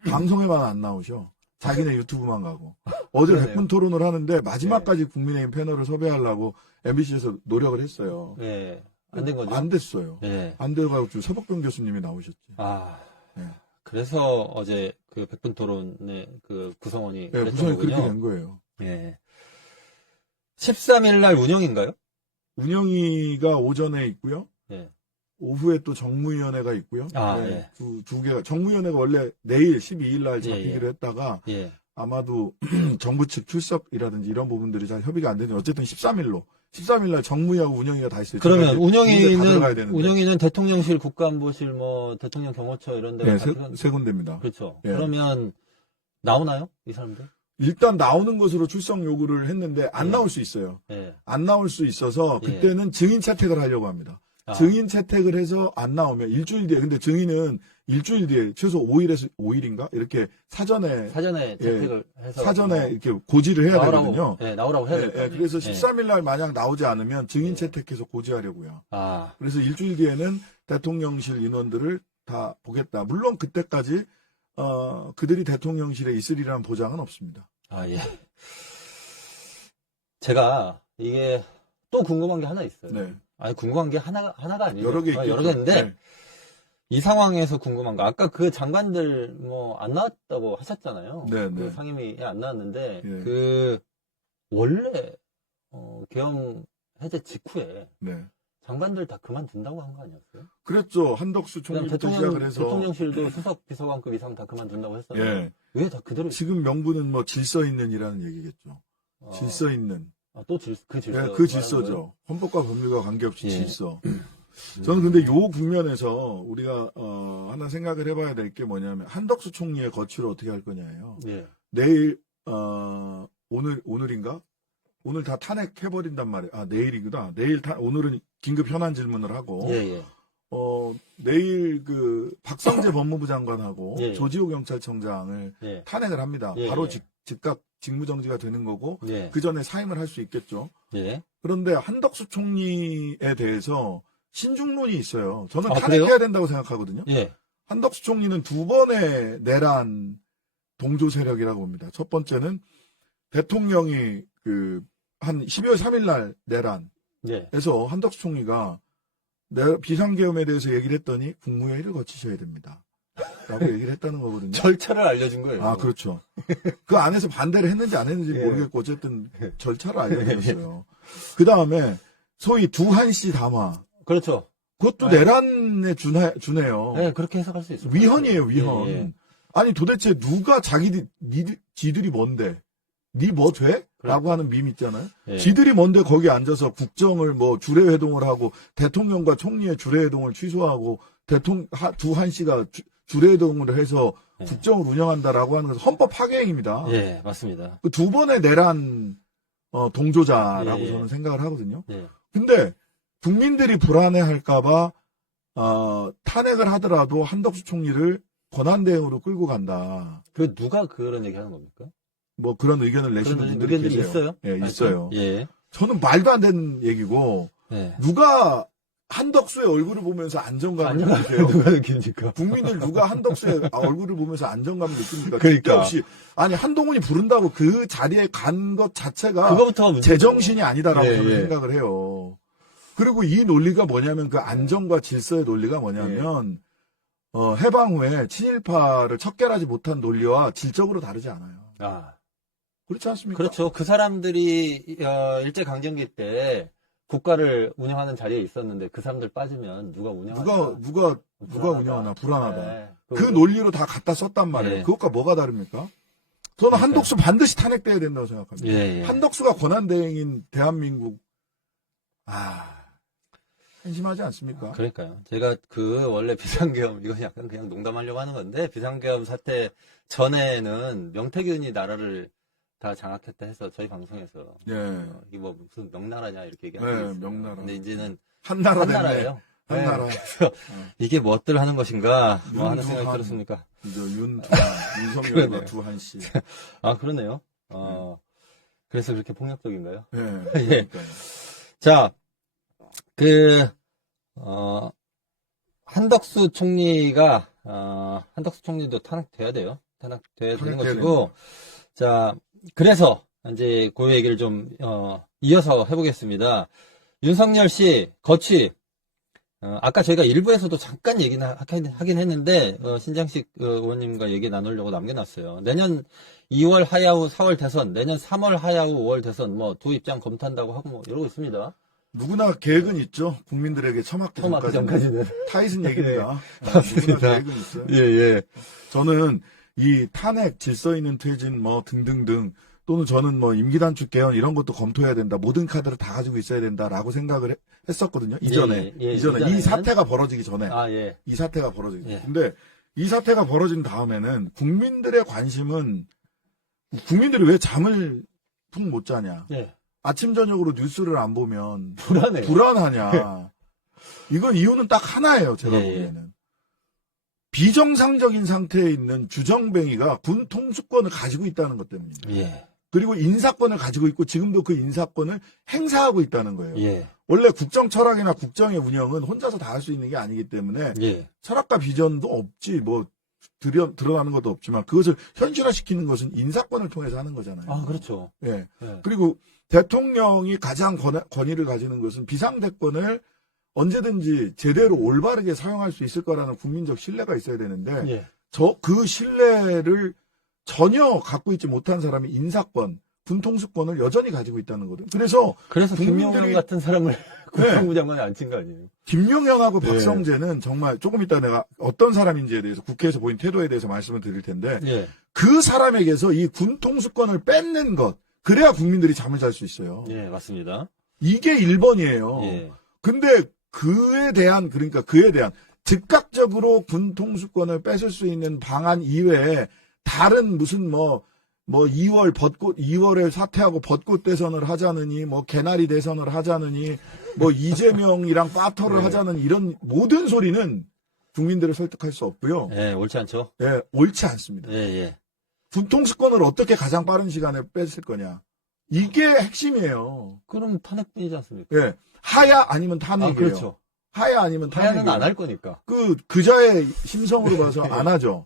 방송에만 안 나오셔. 자기네 유튜브만 가고. 어제 그러네요. 100분 토론을 하는데 마지막까지 국민의힘 패널을 섭외하려고 MBC에서 노력을 했어요. 예. 안 된 거죠? 안 됐어요. 예. 안 돼가지고 서복병 교수님이 나오셨지. 네. 그래서 어제 그 100분 토론의 그 구성원이. 네, 그랬던 구성이 거군요. 그렇게 된 거예요. 예. 13일 날 운영인가요? 운영위가 오전에 있고요. 예. 오후에 또 정무위원회가 있고요. 예. 두 개가 정무위원회가 원래 내일 12일 날 잡히기로 예. 했다가 예. 아마도 정부 측 출석이라든지 이런 부분들이 잘 협의가 안 되니 어쨌든 13일 날 정무위하고 운영위가 다 있어요. 그러면 운영위는 운영위는 대통령실, 국가안보실, 뭐 대통령 경호처 이런 데가 세 군데입니다. 그렇죠. 예. 그러면 나오나요? 이 사람들? 일단 나오는 것으로 출석 요구를 했는데 안 예. 나올 수 있어요. 예. 안 나올 수 있어서 그때는 증인 채택을 하려고 합니다. 증인 채택을 해서 안 나오면 일주일 뒤에, 근데 증인은 일주일 뒤에 최소 5일인가? 이렇게 사전에 채택을 해서. 사전에 이렇게 고지를 해야 되거든요. 나오라고 해야 돼요. 그래서 13일 날 만약 나오지 않으면 증인 채택해서 고지하려고요. 그래서 일주일 뒤에는 대통령실 인원들을 다 보겠다. 물론 그때까지 그들이 대통령실에 있으리라는 보장은 없습니다. 예. 제가 이게 또 궁금한 게 하나 있어요. 네. 아니, 궁금한 게 하나가 아니에요. 여러 개 있겠죠. 여러 개 있는데, 네. 이 상황에서 궁금한 거. 아까 그 장관들 뭐 안 나왔다고 하셨잖아요. 네, 그 네. 상임위에 안 나왔는데, 예. 원래, 계엄 해제 직후에 네. 장관들 다 그만둔다고 한 거 아니었어요? 그랬죠. 한덕수 총리부터 시작을 해서. 대통령실도 수석 비서관급 이상 다 그만둔다고 했어요. 예. 왜 다 그대로 지금 명분은 뭐 질서 있는이라는 얘기겠죠. 질서 있는. 또 그 질서. 네, 그 질서죠. 헌법과 법률과 관계없이 예. 질서. 저는 근데 요 국면에서 우리가 하나 생각을 해봐야 될 게 뭐냐면 한덕수 총리의 거취를 어떻게 할 거냐예요. 예. 내일 오늘인가? 오늘 다 탄핵해버린단 말이에요. 내일이구나. 오늘은 긴급 현안 질문을 하고 예. 내일 그 박성재 법무부 장관하고 예. 조지호 경찰청장을 예. 탄핵을 합니다. 예. 바로 즉각 직무정지가 되는 거고 예. 그 전에 사임을 할 수 있겠죠. 예. 그런데 한덕수 총리에 대해서 신중론이 있어요. 저는 그래요? 탄핵해야 된다고 생각하거든요. 예. 한덕수 총리는 두 번의 내란 동조 세력이라고 봅니다. 첫 번째는 대통령이 한 12월 3일 날 내란에서 예. 한덕수 총리가 비상계엄에 대해서 얘기를 했더니 국무회의를 거치셔야 됩니다. 라고 얘기를 했다는 거거든요. 절차를 알려준 거예요. 그렇죠. 그 안에서 반대를 했는지 안 했는지 예. 모르겠고 어쨌든 절차를 알려드렸어요. 그 다음에 소위 두한시 담화. 그렇죠. 그것도 내란에 주네요. 네, 그렇게 해석할 수 있어요. 위헌이에요, 위헌. 예. 아니 도대체 누가 지들이 뭔데? 니 뭐 돼? 라고 하는 밈 있잖아요. 예. 지들이 뭔데 거기 앉아서 국정을 뭐 주례회동을 하고 대통령과 총리의 주례회동을 취소하고 두한시가 주례회동을 해서 예. 국정을 운영한다라고 하는 것은 헌법 파괴행위입니다. 예, 맞습니다. 그 두 번의 내란 동조자라고 예. 저는 생각을 하거든요. 예. 근데 국민들이 불안해할까봐 탄핵을 하더라도 한덕수 총리를 권한대행으로 끌고 간다. 누가 그런 얘기 하는 겁니까? 뭐 그런 의견을 내시는 그런 분들이 의견들이 계세요. 있어요? 예, 있어요. 예. 저는 말도 안 되는 얘기고 예. 누가 한덕수의 얼굴을 보면서 안정감을 느끼세요? 누가 느낍니까? 국민들 누가 한덕수의 얼굴을 보면서 안정감을 느낍니까? 그러니까. 없이 아니 한동훈이 부른다고 그 자리에 간 것 자체가 그거부터 문제죠. 제정신이 아니다라고 예, 저는 예. 생각을 해요. 그리고 이 논리가 뭐냐면 그 안정과 질서의 논리가 뭐냐면 해방 후에 친일파를 척결하지 못한 논리와 질적으로 다르지 않아요. 그렇지 않습니까? 그렇죠. 그 사람들이 일제강점기 때 국가를 운영하는 자리에 있었는데 그 사람들 빠지면 누가 운영하나? 누가 운영하나 불안하다. 네. 그 논리로 다 갖다 썼단 말이에요. 예. 그것과 뭐가 다릅니까? 저는 한덕수 반드시 탄핵돼야 된다고 생각합니다. 예. 한덕수가 권한대행인 대한민국 한심하지 않습니까? 그러니까요. 제가 원래 비상계엄, 이건 약간 그냥 농담하려고 하는 건데, 비상계엄 사태 전에는 명태균이 나라를 다 장악했다 해서 저희 방송에서 예. 이게 뭐 무슨 명나라냐 이렇게 얘기하는 거 있어요. 명나라. 근데 이제는 한나라 한 됐네. 나라예요. 네, 한나라. 그래서 이게 무엇들 하는 것인가 뭐 하는 윤두한. 생각이 들었습니까? 윤석열과 그러네요. 두한 씨. 아, 그러네요. 그래서 그렇게 폭력적인가요? 예. 예. 그러니까요. 자, 한덕수 총리가, 한덕수 총리도 탄핵돼야 돼요. 탄핵돼야 되는 탄핵돼야 것이고, 됩니다. 자, 그래서, 이제, 그 얘기를 좀, 이어서 해보겠습니다. 윤석열 씨, 거취, 아까 저희가 일부에서도 잠깐 얘기는 하긴 했는데, 신장식 의원님과 얘기 나누려고 남겨놨어요. 내년 2월 하야후 4월 대선, 내년 3월 하야후 5월 대선, 뭐, 두 입장 검토한다고 하고 뭐, 이러고 있습니다. 누구나 계획은 있죠. 국민들에게 처맞기 처음하기 전까지는. 전까지는. 타이슨 얘기입니다. 맞습니다. 누구나 계획은 있어요. 예, 예. 저는 이 탄핵, 질서 있는 퇴진, 뭐 등등등 또는 저는 뭐 임기단축 개헌 이런 것도 검토해야 된다. 모든 카드를 다 가지고 있어야 된다라고 생각을 했었거든요. 이전에. 예, 이전에. 이 이전에는. 사태가 벌어지기 전에. 아, 예. 이 사태가 벌어지기 전에. 예. 근데 이 사태가 벌어진 다음에는 국민들의 관심은 국민들이 왜 잠을 푹 못 자냐. 예. 아침 저녁으로 뉴스를 안 보면 불안해요. 불안하냐. 이건 이유는 딱 하나예요. 제가 예, 보기에는. 비정상적인 상태에 있는 주정뱅이가 군 통수권을 가지고 있다는 것 때문입니다. 예. 그리고 인사권을 가지고 있고 지금도 그 인사권을 행사하고 있다는 거예요. 예. 원래 국정 철학이나 국정의 운영은 혼자서 다 할 수 있는 게 아니기 때문에 예. 철학과 비전도 없지 뭐 드러나는 것도 없지만 그것을 현실화시키는 것은 인사권을 통해서 하는 거잖아요. 아, 그렇죠. 예. 예. 그리고 대통령이 가장 권위를 가지는 것은 비상대권을 언제든지 제대로 올바르게 사용할 수 있을 거라는 국민적 신뢰가 있어야 되는데 예. 그 신뢰를 전혀 갖고 있지 못한 사람이 인사권, 군통수권을 여전히 가지고 있다는 거거든요. 그래서 김용현 국민들이- 같은 사람을 국방부 장관에 앉힌 거 아니에요? 김용현하고 네. 박성재는 정말 조금 이따 내가 어떤 사람인지에 대해서 국회에서 보인 태도에 대해서 말씀을 드릴 텐데 예. 그 사람에게서 이 군통수권을 뺏는 것 그래야 국민들이 잠을 잘 수 있어요. 예, 맞습니다. 이게 1번이에요. 예. 근데 그에 대한 즉각적으로 군통수권을 뺏을 수 있는 방안 이외에 다른 무슨 2월에 사퇴하고 벚꽃 대선을 하자느니 뭐 개나리 대선을 하자느니 뭐 이재명이랑 파터를 네. 하자는 이런 모든 소리는 국민들을 설득할 수 없고요. 예, 옳지 않죠? 예, 옳지 않습니다. 예, 예. 군통수권을 어떻게 가장 빠른 시간에 뺏을 거냐. 이게 핵심이에요. 그럼 탄핵뿐이지 않습니까? 예. 하야 아니면 탄핵이에요. 아, 그렇죠. 하야 아니면 탄핵이에요. 하야는 안 할 거니까. 그자의 심성으로 봐서 안 하죠.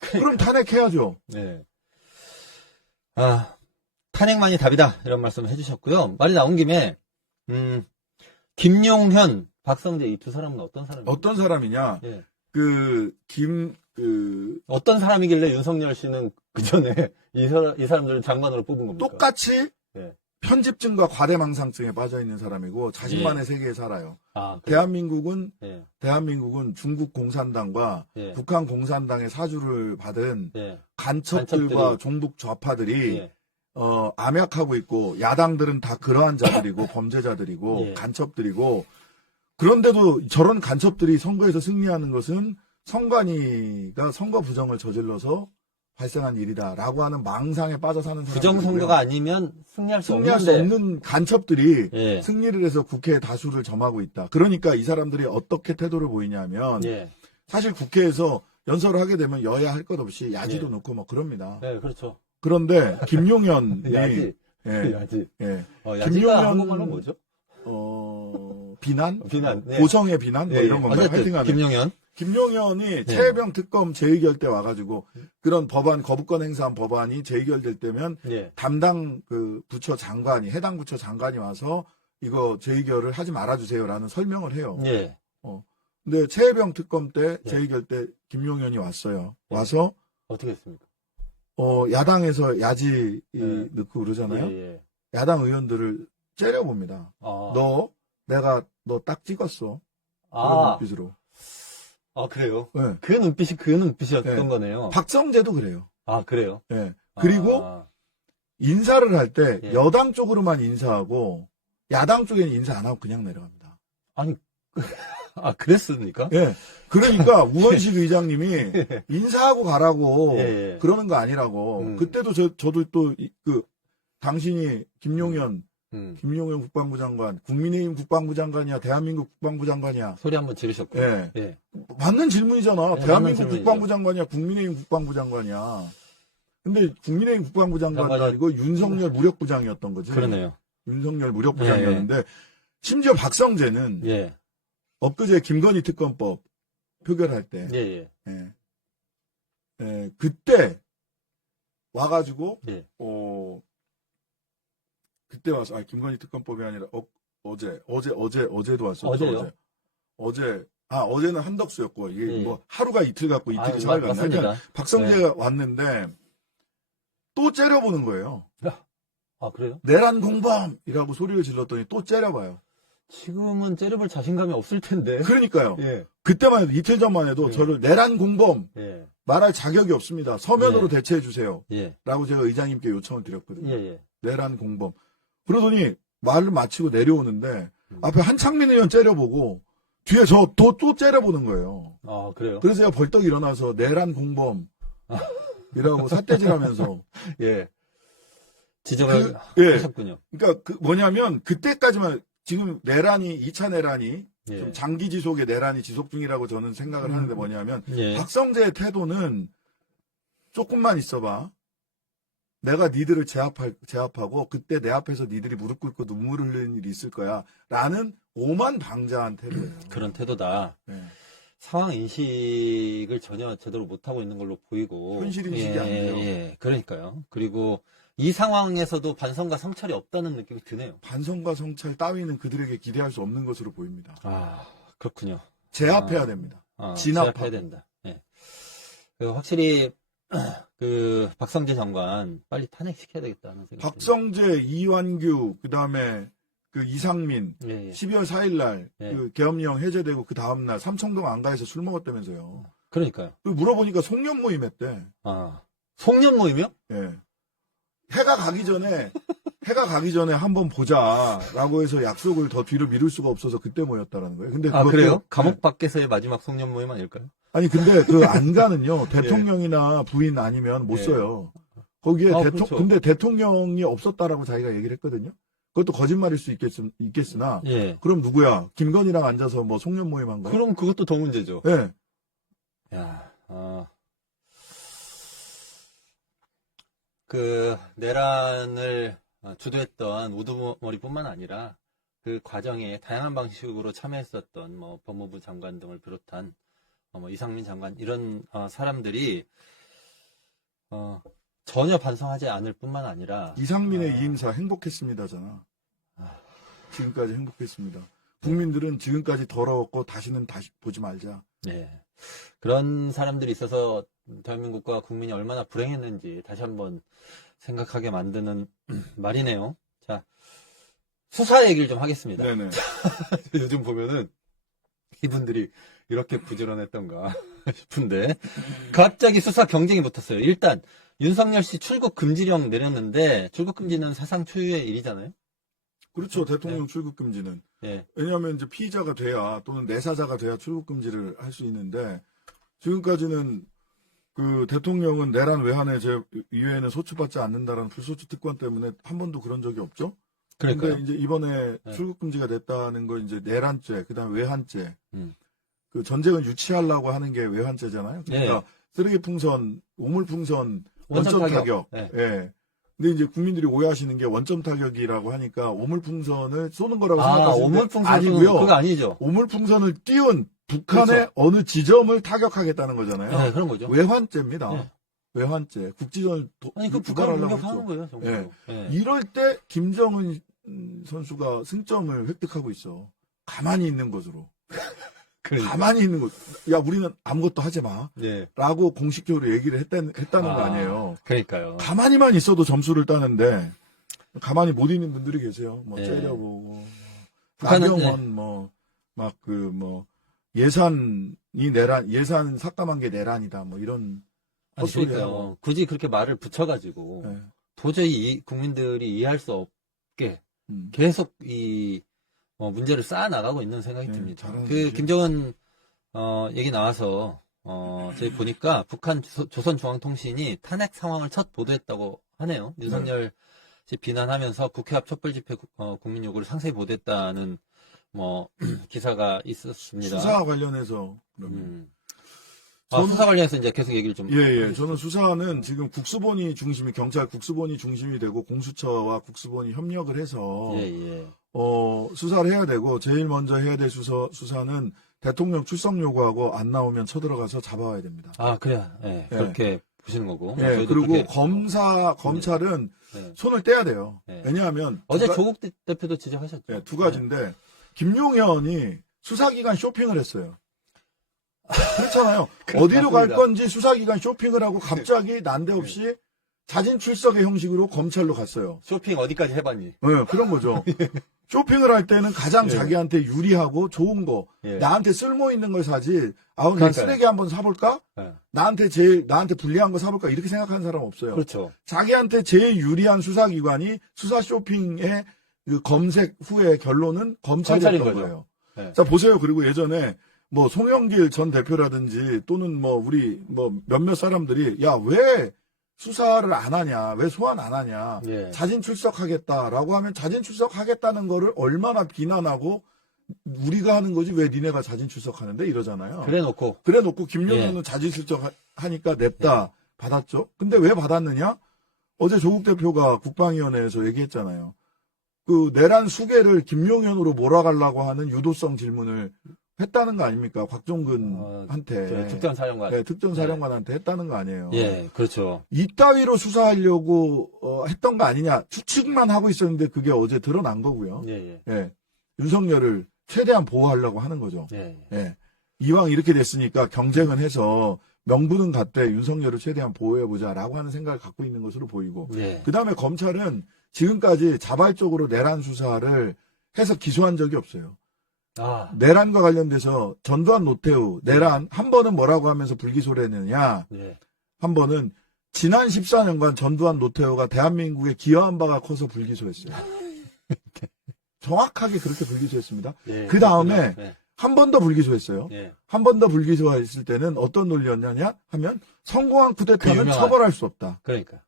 그럼 탄핵해야죠. 네. 아, 탄핵만이 답이다. 이런 말씀을 해주셨고요. 말이 나온 김에, 김용현, 박성재 이 두 사람은 어떤 사람이에요? 어떤 사람이냐. 예. 어떤 사람이길래 윤석열 씨는 그 전에 이 사람들을 장관으로 뽑은 겁니까? 똑같이 예. 편집증과 과대망상증에 빠져 있는 사람이고 자신만의 예. 세계에 살아요. 아, 그래요? 대한민국은 예. 중국 공산당과 예. 북한 공산당의 사주를 받은 예. 간첩들과 간첩들이. 종북 좌파들이 예. 암약하고 있고 야당들은 다 그러한 자들이고 범죄자들이고 예. 간첩들이고 그런데도 저런 간첩들이 선거에서 승리하는 것은 선관위가 선거 부정을 저질러서 발생한 일이다라고 하는 망상에 빠져 사는 사람들 부정선거가 아니면 승리할 수 승리할 수 없는데. 없는 간첩들이 예. 승리를 해서 국회에 다수를 점하고 있다. 그러니까 이 사람들이 어떻게 태도를 보이냐면 예. 사실 국회에서 연설을 하게 되면 여야 할 것 없이 야지도 예. 넣고 뭐 그럽니다. 네, 그렇죠. 그런데 김용현이 야지. 예, 야지. 예, 야지가 김용현- 한국말로 뭐죠? 비난? 비난. 네. 고성의 비난? 뭐 예, 이런 건가요? 어쨌든 하여튼간에. 김용현. 김용현이 최혜병 특검 재의결 때 와가지고 그런 법안, 거부권 행사한 법안이 재의결될 때면 예. 담당 부처 장관이, 해당 부처 장관이 와서 이거 재의결을 하지 말아주세요라는 설명을 해요. 예. 근데 최혜병 특검 때 예. 재의결 때 김용현이 왔어요. 예. 와서 어떻게 했습니까? 야당에서 야지 예. 넣고 그러잖아요. 예, 예. 야당 의원들을 째려봅니다. 아. 내가 너 딱 찍었어. 그런 아, 눈빛으로. 그래요? 네. 그 눈빛이었던 네. 거네요. 박성재도 그래요. 아, 그래요? 예. 그리고 아, 인사를 할 때 예. 여당 쪽으로만 인사하고 야당 쪽에는 인사 안 하고 그냥 내려갑니다. 그랬습니까? 예. 그러니까 우원식 의장님이 인사하고 가라고 예, 예. 그러는 거 아니라고. 음. 그때도 저도 또 당신이 김용현 김용현 국방부 장관, 국민의힘 국방부 장관이야, 대한민국 국방부 장관이야. 소리 한번 지르셨고. 예. 예. 맞는 질문이잖아. 네, 대한민국 맞는 질문이죠. 국방부 장관이야, 국민의힘 국방부 장관이야. 근데 국민의힘 국방부 장관도 장관이- 아니고 윤석열 무력부장이었던 거지. 그러네요. 윤석열 무력부장이었는데 심지어 박성재는 예. 엊그제 김건희 특검법 표결할 때 예, 예. 예. 예, 그때 와가지고 예. 그때 와서 김건희 특검법이 아니라 어제도 왔었죠. 어제요? 어제는 한덕수였고 이게 예. 뭐 하루가 이틀 갖고 이틀이 아, 차이가 나요. 맞습니다. 박성재가 왔는데 또 째려보는 거예요. 아, 그래요? 내란 공범이라고 소리를 질렀더니 또 째려봐요. 지금은 째려볼 자신감이 없을 텐데. 그러니까요. 예. 그때만 해도 이틀 전만 해도 예. 저를 내란 공범 예. 말할 자격이 없습니다. 서면으로 예. 대체해 주세요. 예. 라고 제가 의장님께 요청을 드렸거든요. 예, 예. 내란 공범. 그러더니 말을 마치고 내려오는데 앞에 한창민 의원 째려보고 뒤에 또 째려보는 거예요. 아, 그래요? 그래서 제가 벌떡 일어나서 내란 공범이라고 삿대질하면서 예. 지적을 예. 하셨군요. 그러니까 뭐냐면 그때까지만 지금 2차 내란이 예. 좀 장기 지속의 내란이 지속 중이라고 저는 생각을 하는데 뭐냐면 예. 박성재의 태도는 조금만 있어봐. 내가 니들을 제압하고 그때 내 앞에서 니들이 무릎 꿇고 눈물을 흘리는 일이 있을 거야. 라는 오만방자한 태도예요. 그런 태도다. 네. 상황 인식을 전혀 제대로 못하고 있는 걸로 보이고. 현실 인식이 예, 안 돼요. 예. 그러니까요. 그리고 이 상황에서도 반성과 성찰이 없다는 느낌이 드네요. 반성과 성찰 따위는 그들에게 기대할 수 없는 것으로 보입니다. 아, 그렇군요. 제압해야 아. 됩니다. 진압해야 진압하고. 된다. 예. 확실히 그 박성재 장관 빨리 탄핵시켜야 되겠다는 생각이 박성재, 이완규, 그 다음에 그 이상민, 듭니다. 예, 예. 12월 4일날 예. 그 계엄령 해제되고 그 다음날 삼청동 안가에서 술 먹었다면서요. 그러니까요. 그 물어보니까 송년 모임 했대. 아, 송년 모임이요? 예. 해가 가기 전에 한번 보자라고 해서 약속을 더 뒤로 미룰 수가 없어서 그때 모였다라는 거예요. 근데 아, 그것도- 그래요? 감옥 네. 밖에서의 마지막 송년 모임 아닐까요? 아니 근데 그 안가는요 대통령이나 부인 아니면 못 예. 써요. 거기에 그렇죠. 근데 대통령이 없었다라고 자기가 얘기를 했거든요. 그것도 거짓말일 수 있겠으나 예. 그럼 누구야? 김건희랑 앉아서 뭐 송년 모임 한 거야? 그럼 그것도 더 문제죠. 예. 야, 그 내란을 주도했던 우두머리뿐만 아니라 그 과정에 다양한 방식으로 참여했었던 뭐 법무부 장관 등을 비롯한 뭐 이상민 장관 이런 사람들이 전혀 반성하지 않을 뿐만 아니라 이상민의 이임사 행복했습니다잖아. 지금까지 행복했습니다. 국민들은 지금까지 더러웠고 다시는 보지 말자. 네. 그런 사람들이 있어서 대한민국과 국민이 얼마나 불행했는지 다시 한번 생각하게 만드는 말이네요. 자, 수사 얘기를 좀 하겠습니다. 네네. 요즘 보면은 이분들이 이렇게 부지런했던가 싶은데 갑자기 수사 경쟁이 붙었어요. 일단 윤석열 씨 출국 금지령 내렸는데 출국 금지는 사상 초유의 일이잖아요. 그렇죠. 대통령 출국 금지는. 예. 왜냐하면 이제 피의자가 돼야 또는 내사자가 돼야 출국 금지를 할 수 있는데 지금까지는 그 대통령은 내란 외환에 제 이외에는 소추받지 않는다라는 불소추 특권 때문에 한 번도 그런 적이 없죠. 그러니까요. 근데 이제 이번에 네. 출국 금지가 됐다는 건 이제 내란죄, 그다음에 외환죄. 그 음. 전쟁을 유치하려고 하는 게 외환죄잖아요. 그러니까 쓰레기 풍선, 오물 풍선, 원점 타격. 네. 예. 근데 이제 국민들이 오해하시는 게 원점 타격이라고 하니까 오물풍선을 쏘는 거라고 아, 생각하시는데 오물풍선 아니고요. 그거 아니죠. 오물풍선을 띄운 북한의 그렇죠. 어느 지점을 타격하겠다는 거잖아요. 네, 그런 거죠. 외환죄입니다. 네. 외환죄. 국지전을 아니 그 북한을 유발하려고 공격하는 했죠. 거예요, 정말. 예. 이럴 때 김정은 선수가 승점을 획득하고 있어. 가만히 있는 것으로. 그러니까. 가만히 있는 것. 야, 우리는 아무것도 하지 마. 네. 라고 공식적으로 얘기를 했다는 거 아니에요. 그러니까요. 가만히만 있어도 점수를 따는데 가만히 못 있는 분들이 계세요. 뭐 예. 째려보고 북한은 나경원 뭐 예산 삭감한 게 내란이다 뭐 이런 아니, 헛소리 그러니까요. 하고. 굳이 그렇게 말을 붙여가지고 예. 도저히 국민들이 이해할 수 없게 계속 이 문제를 쌓아 나가고 있는 생각이 네, 듭니다. 잘하는 그 거죠. 김정은 얘기 나와서 저희 보니까 북한 조선중앙통신이 탄핵 상황을 첫 보도했다고 하네요. 윤석열 비난하면서 국회 앞 촛불 집회 국민 요구를 상세히 보도했다는 뭐 기사가 있었습니다. 수사 관련해서 그러면. 수사 관련해서 이제 계속 얘기를 좀. 예. 저는 수사는 지금 국수본이 중심이, 경찰 국수본이 중심이 되고 공수처와 국수본이 협력을 해서, 수사를 해야 되고, 제일 먼저 해야 될 수사는 대통령 출석 요구하고 안 나오면 쳐들어가서 잡아와야 됩니다. 아, 그래요. 예. 그렇게 보시는 거고. 예, 그리고 그렇게... 검찰은 손을 떼야 돼요. 왜냐하면. 어제 조국 대표도 지적하셨죠. 예, 두 가지인데, 김용현이 수사기관 쇼핑을 했어요. 그렇잖아요. 어디로 갈 건지 수사기관 쇼핑을 하고 갑자기 난데없이 자진 출석의 형식으로 검찰로 갔어요. 쇼핑 어디까지 해봤니? 네, 그런 거죠. 쇼핑을 할 때는 가장 자기한테 유리하고 좋은 거, 나한테 쓸모 있는 걸 사지. 난 쓰레기 한번 사볼까? 나한테 불리한 거 사볼까? 이렇게 생각하는 사람 없어요. 그렇죠. 자기한테 제일 유리한 수사기관이 수사 쇼핑의 그 검색 후의 결론은 검찰이었던 거예요. 자, 보세요. 그리고 예전에 뭐 송영길 전 대표라든지 또는 뭐 우리 뭐 몇몇 사람들이 야, 왜 수사를 안 하냐, 왜 소환 안 하냐, 자진 출석하겠다라고 하면 자진 출석하겠다는 거를 얼마나 비난하고 우리가 하는 거지 왜 니네가 자진 출석하는데 이러잖아요. 그래놓고 김용현은 자진 출석하니까 냅다 받았죠. 근데 왜 받았느냐? 어제 조국 대표가 국방위원회에서 얘기했잖아요. 그 내란 수개를 김용현으로 몰아가려고 하는 유도성 질문을 했다는 거 아닙니까? 곽종근한테. 특전사령관. 네, 특전사령관한테 했다는 거 아니에요. 예, 그렇죠. 이따위로 수사하려고 했던 거 아니냐. 추측만 하고 있었는데 그게 어제 드러난 거고요. 예. 윤석열을 최대한 보호하려고 하는 거죠. 예. 이왕 이렇게 됐으니까 경쟁은 해서 명분은 같되 윤석열을 최대한 보호해보자라고 하는 생각을 갖고 있는 것으로 보이고. 그 다음에 검찰은 지금까지 자발적으로 내란 수사를 해서 기소한 적이 없어요. 내란과 관련돼서 전두환 노태우 내란 한 번은 뭐라고 하면서 불기소를 했느냐, 한 번은 지난 14년간 전두환 노태우가 대한민국에 기여한 바가 커서 불기소했어요. 정확하게 그렇게 불기소했습니다. 그 다음에 한 번 더 불기소했어요. 한 번 더 불기소했을 때는 어떤 논리였냐 하면 성공한 쿠데타는 처벌할 수 없다. 그러니까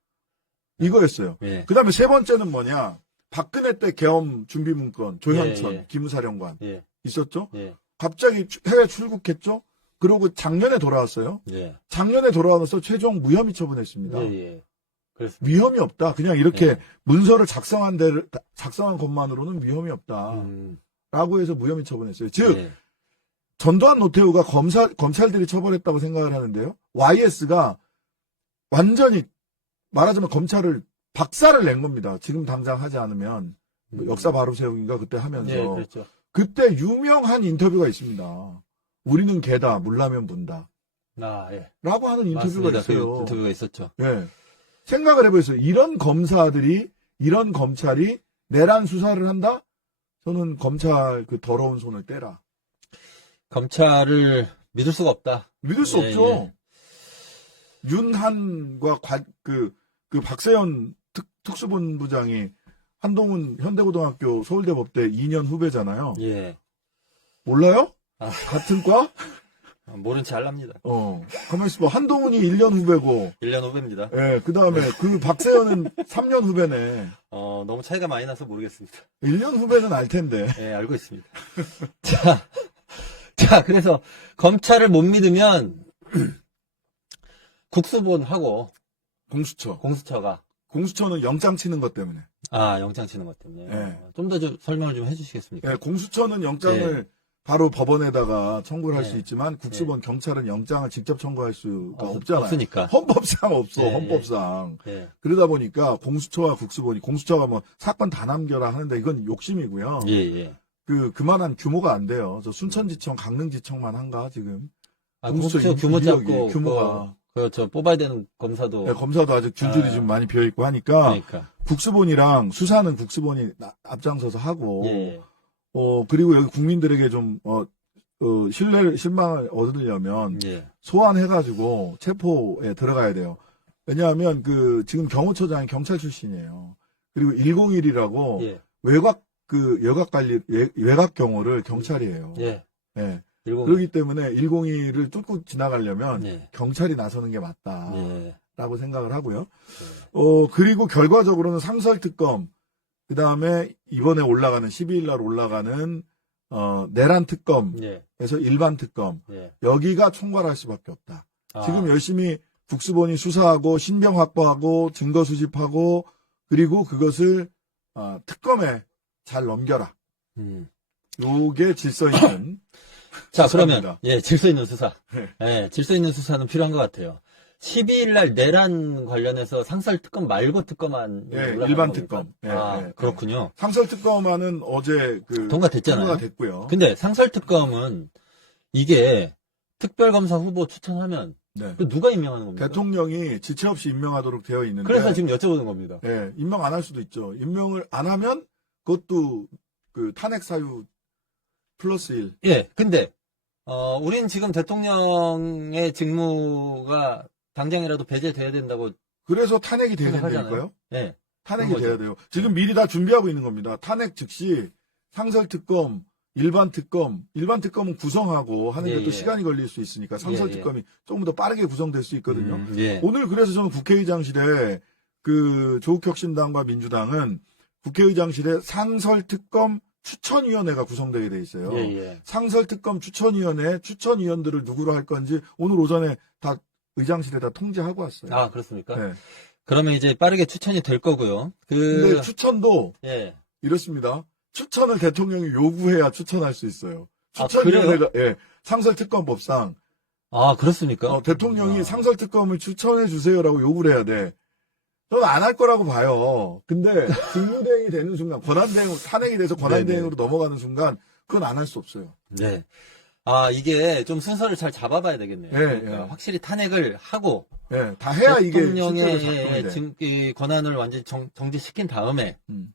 이거였어요. 그 다음에 세 번째는 뭐냐, 박근혜 때 계엄 준비 문건 조현천 기무사령관 있었죠. 갑자기 해외 출국했죠. 그리고 작년에 돌아왔어요. 작년에 돌아와서 최종 무혐의 처분했습니다. 위험이 없다. 그냥 이렇게 문서를 작성한 것만으로는 위험이 없다. 라고 해서 무혐의 처분했어요. 즉 전두환 노태우가 검찰들이 처벌했다고 생각을 하는데요. YS가 완전히 말하자면 검찰을 박살을 낸 겁니다. 지금 당장 하지 않으면 역사 바로 세우기인가 그때 하면서. 그렇죠. 그때 유명한 인터뷰가 있습니다. 우리는 개다, 물라면 분다. 라고 하는 인터뷰가 맞습니다. 있어요. 그 인터뷰가 있었죠. 생각을 해보세요. 이런 검사들이, 이런 검찰이 내란 수사를 한다? 저는 검찰 그 더러운 손을 떼라. 검찰을 믿을 수가 없다. 믿을 수 없죠. 윤한과 그 박세현 특수본부장이 한동훈 현대고등학교 서울대법대 2년 후배잖아요. 몰라요? 같은 과? 모른 체 할랍니다. 가만히 있어봐. 한동훈이 1년 후배고. 1년 후배입니다. 그 다음에 그 박세현은 3년 후배네. 너무 차이가 많이 나서 모르겠습니다. 1년 후배는 알 텐데. 알고 있습니다. 자, 그래서 검찰을 못 믿으면 국수본하고 공수처가. 공수처는 영장 치는 것 때문에. 영장 치는 것 때문에. 좀 더 설명을 좀 해주시겠습니까? 공수처는 영장을 바로 법원에다가 청구를 할 수 있지만 국수본 경찰은 영장을 직접 청구할 수가 없잖아요. 없으니까. 헌법상 없어. 헌법상. 그러다 보니까 공수처와 국수본이, 공수처가 뭐 사건 다 남겨라 하는데 이건 욕심이고요. 그만한 규모가 안 돼요. 저 순천지청, 강릉지청만 한가 지금. 공수처 규모 잡고 규모가. 그렇죠. 뽑아야 되는 검사도. 검사도 아직 줄줄이 좀 많이 비어있고 하니까. 국수본이랑 수사는 국수본이 앞장서서 하고. 그리고 여기 국민들에게 좀, 실망을 얻으려면. 소환해가지고 체포에 들어가야 돼요. 왜냐하면 지금 경호처장이 경찰 출신이에요. 그리고 101이라고 외곽 경호를 경찰이 해요. 그렇기 때문에 101을 뚫고 지나가려면 경찰이 나서는 게 맞다. 라고 생각을 하고요. 네. 그리고 결과적으로는 상설특검, 그 다음에 이번에 올라가는, 12일 날 올라가는, 내란 특검에서 예. 일반 특검, 예. 여기가 총괄할 수밖에 없다. 아. 지금 열심히 국수본이 수사하고, 신병 확보하고, 증거 수집하고, 그리고 그것을, 특검에 잘 넘겨라. 요게 질서 있는. 자, 수사입니다. 그러면, 예, 질서 있는 수사. 네. 예, 질서 있는 수사는 필요한 것 같아요. 12일 날 내란 관련해서 상설 특검 말고 특검안. 예, 올라가는 일반 겁니까? 특검. 예, 아, 예, 그렇군요. 상설특검안은 어제 통과됐잖아요. 통과가 됐고요. 근데 상설 특검은 이게 특별검사 후보 추천하면 네. 그 누가 임명하는 겁니까? 대통령이 지체 없이 임명하도록 되어 있는데. 그래서 지금 여쭤보는 겁니다. 예, 임명 안 할 수도 있죠. 임명을 안 하면 그것도 그 탄핵 사유 플러스 1. 예, 근데 우린 지금 대통령의 직무가 당장이라도 배제돼야 된다고. 그래서 탄핵이 돼야 생각하잖아요. 된다니까요? 예. 탄핵이 그런 돼야 거죠. 돼요. 지금 미리 다 준비하고 있는 겁니다. 탄핵 즉시 상설특검, 일반 특검은 구성하고 하는 게 예, 또 예. 시간이 걸릴 수 있으니까 상설특검이 조금 더 빠르게 구성될 수 있거든요. 예. 오늘 그래서 저는 국회의장실에 그 조국혁신당과 민주당은 국회의장실에 상설특검 추천위원회가 구성되게 돼 있어요. 예, 예. 상설특검 추천위원회 추천위원들을 누구로 할 건지 오늘 오전에 다 의장실에다 통지하고 왔어요. 아, 그렇습니까? 네. 그러면 이제 빠르게 추천이 될 거고요. 근데 추천도 예. 이렇습니다. 추천을 대통령이 요구해야 추천할 수 있어요. 아, 추천위원회가 예, 상설특검법상 아, 그렇습니까? 대통령이 아. 상설특검을 추천해 주세요라고 요구를 해야 돼. 저는 안 할 거라고 봐요. 근데 직무대행이 되는 순간, 권한대행, 탄핵이 돼서 권한대행으로 넘어가는 순간, 그건 안 할 수 없어요. 네. 아, 이게 좀 순서를 잘 잡아봐야 되겠네요. 예, 그러니까 예. 확실히 탄핵을 하고 예, 다 해야 이게 대통령의 실제로 작동이 돼. 이 권한을 완전히 정지시킨 다음에 음.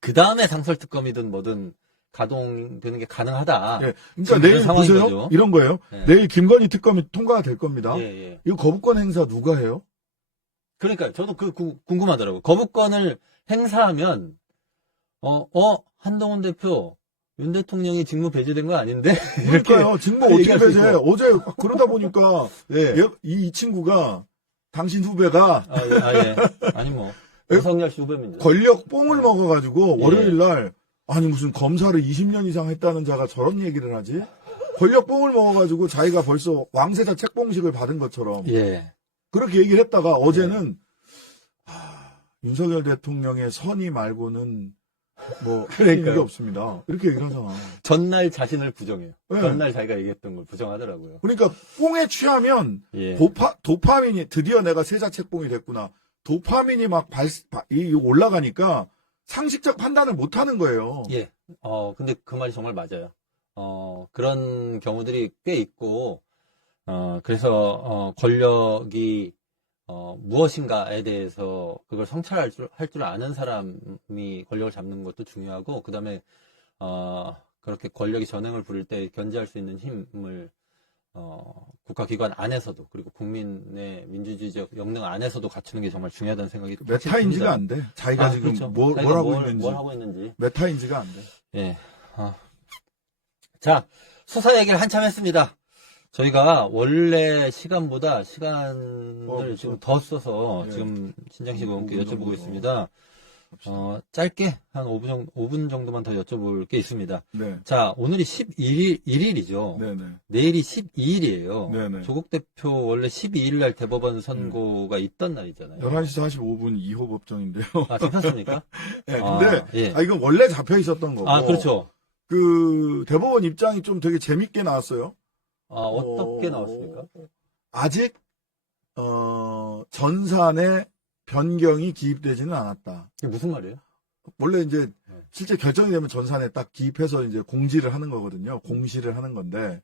그 다음에 상설특검이든 뭐든 가동되는 게 가능하다. 예, 지금 그러니까 내일 그런 상황인 보세요. 거죠. 이런 거예요. 예. 내일 김건희 특검이 통과가 될 겁니다. 예, 예. 이거 거부권 행사 누가 해요? 그러니까 저도 궁금하더라고요. 거부권을 행사하면 한동훈 대표 윤 대통령이 직무 배제된 거 아닌데? 그러니까요. 직무 어떻게 얘기할 수 배제? 있고. 어제 그러다 보니까 예. 이 친구가 당신 후배가 예. 아니 뭐 윤석열 씨 후배입니다. 권력 뽕을 먹어가지고 예. 월요일 날 아니 무슨 검사를 20년 이상 했다는 자가 저런 얘기를 하지? 권력 뽕을 먹어가지고 자기가 벌써 왕세자 책봉식을 받은 것처럼 예. 그렇게 얘기를 했다가 어제는 윤석열 대통령의 선의 말고는 뭐 할 그러니까요. 얘기가 없습니다. 이렇게 얘기를 하잖아. 전날 자신을 부정해요. 네. 전날 자기가 얘기했던 걸 부정하더라고요. 그러니까 뽕에 취하면 예. 도파민이 드디어 내가 세자 책봉이 됐구나. 도파민이 막 올라가니까 상식적 판단을 못 하는 거예요. 예. 근데 그 말이 정말 맞아요. 그런 경우들이 꽤 있고, 그래서, 권력이, 무엇인가에 대해서 그걸 성찰할 줄 아는 사람이 권력을 잡는 것도 중요하고, 그 다음에, 그렇게 권력이 전횡을 부릴 때 견제할 수 있는 힘을, 국가기관 안에서도, 그리고 국민의 민주주의적 역량 안에서도 갖추는 게 정말 중요하다는 생각이 메타인지가 안 돼. 자기가 지금 그렇죠. 뭘 자기가 하고 있는지. 메타인지가 안 돼. 예. 자, 수사 얘기를 한참 했습니다. 저희가 원래 시간보다 시간을 지금 더 써서 예. 지금 신장식 의원께 5분 여쭤보고 정도. 있습니다. 짧게 한 5분 정도만 더 여쭤볼 게 있습니다. 네. 자, 오늘이 11일이죠. 네네. 내일이 12일이에요. 네네. 조국 대표 원래 12일 날 대법원 선고가 있던 날이잖아요. 11시 45분 2호 법정인데요. 아, 잡혔습니까? 네, 근데, 예. 이건 원래 잡혀 있었던 거고. 그렇죠. 그, 대법원 입장이 좀 되게 재밌게 나왔어요. 어떻게 나왔습니까? 아직, 전산에 변경이 기입되지는 않았다. 이게 무슨 말이에요? 원래 이제, 실제 결정이 되면 전산에 딱 기입해서 이제 공지를 하는 거거든요. 공시를 하는 건데.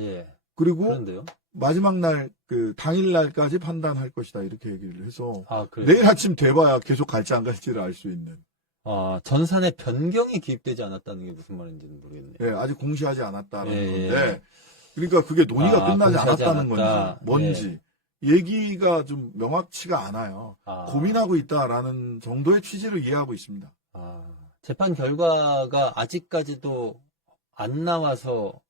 예. 그리고 그런데요? 마지막 날, 그, 당일날까지 판단할 것이다. 이렇게 얘기를 해서. 그래요? 내일 아침 돼봐야 계속 갈지 안 갈지를 알 수 있는. 전산에 변경이 기입되지 않았다는 게 무슨 말인지는 모르겠네요. 예, 아직 공시하지 않았다는 예, 건데. 그러니까 그게 논의가 끝나지 공시하지 않았다는 않았다. 건지, 뭔지. 얘기가 좀 명확치가 않아요. 고민하고 있다라는 정도의 취지를 이해하고 있습니다. 재판 결과가 아직까지도 안 나와서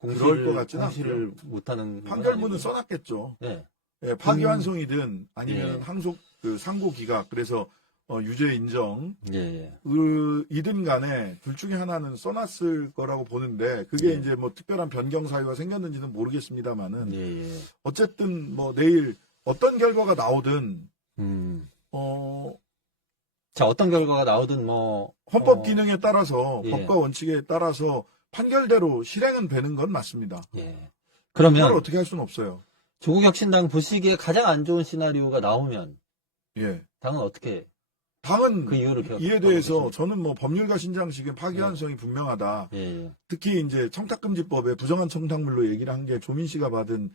그럴 것 같지는 공시를 못하는 판결문은 써놨겠죠. 네. 예, 파기환송이든 아니면 예. 항소 그 상고 기각 그래서 유죄 인정 예, 예. 이든 간에 둘 중에 하나는 써놨을 거라고 보는데 그게 예. 이제 뭐 특별한 변경 사유가 생겼는지는 모르겠습니다만은 예, 예. 어쨌든 뭐 내일 어떤 결과가 나오든 자, 어떤 결과가 나오든 뭐 헌법 기능에 따라서 예. 법과 원칙에 따라서 판결대로 실행은 되는 건 맞습니다. 예. 그걸 그러면 어떻게 할 수는 없어요. 조국혁신당 보시기에 가장 안 좋은 시나리오가 나오면 예. 당은 어떻게 당은 그 이유를 이에 대해서 계십니까? 저는 뭐 법률가 신장식의 파기환송이 분명하다. 예, 예. 특히 이제 청탁금지법에 부정한 청탁물로 얘기를 한 게 조민 씨가 받은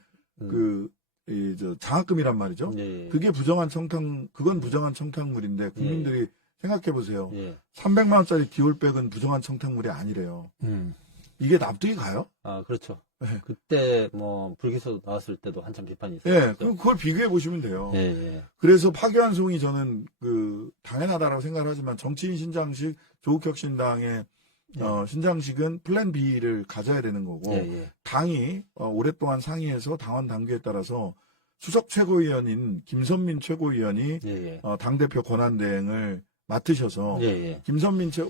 저 장학금이란 말이죠. 예, 예. 그게 그건 부정한 청탁물인데 국민들이 생각해 보세요. 예. 300만 원짜리 디올백은 부정한 청탁물이 아니래요. 이게 납득이 가요? 아, 그렇죠. 네. 그때 뭐 불기소 나왔을 때도 한참 비판이 있었죠. 예, 그걸 비교해 보시면 돼요. 예, 예. 그래서 파기환송이 저는 당연하다라고 생각을 하지만 정치인 신장식, 조국혁신당의 신장식은 플랜 B를 가져야 되는 거고 예, 예. 당이 오랫동안 상의해서 당원 당규에 따라서 수석 최고위원인 김선민 최고위원이 예, 예. 당대표 권한대행을 맡으셔서 예, 예.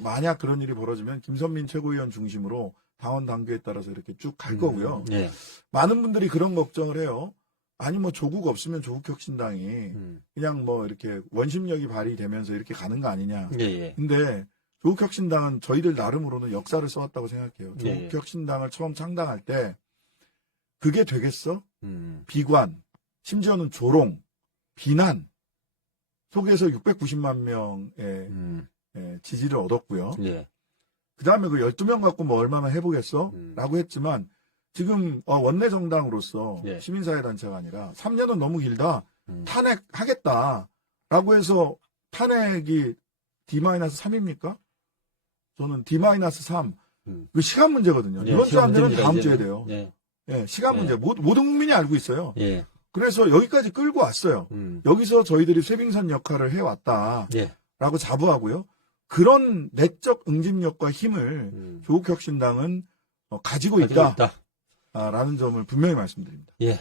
만약 그런 일이 벌어지면 김선민 최고위원 중심으로 당원 당규에 따라서 이렇게 쭉 갈 거고요. 예. 많은 분들이 그런 걱정을 해요. 아니 뭐 조국 없으면 조국혁신당이 그냥 뭐 이렇게 원심력이 발휘되면서 이렇게 가는 거 아니냐. 예, 예. 근데 조국혁신당은 저희들 나름으로는 역사를 써왔다고 생각해요. 예. 조국혁신당을 처음 창당할 때 그게 되겠어? 비관, 심지어는 조롱, 비난 속에서 690만 명의 지지를 얻었고요. 예. 그 다음에 그 12명 갖고 뭐 얼마나 해보겠어? 라고 했지만 지금 원내 정당으로서 예. 시민사회단체가 아니라 3년은 너무 길다. 탄핵하겠다. 라고 해서 탄핵이 D-3입니까? 저는 D-3. 그 시간 문제거든요. 예, 이번 주 시간 안 되면 문제입니다, 다음 주에 이제는. 돼요. 예. 예, 시간 예. 문제. 모든 국민이 알고 있어요. 예. 그래서 여기까지 끌고 왔어요. 여기서 저희들이 쇄빙선 역할을 해왔다. 예. 라고 자부하고요. 그런 내적 응집력과 힘을 조국혁신당은 가지고 있다. 라는 점을 분명히 말씀드립니다. 예.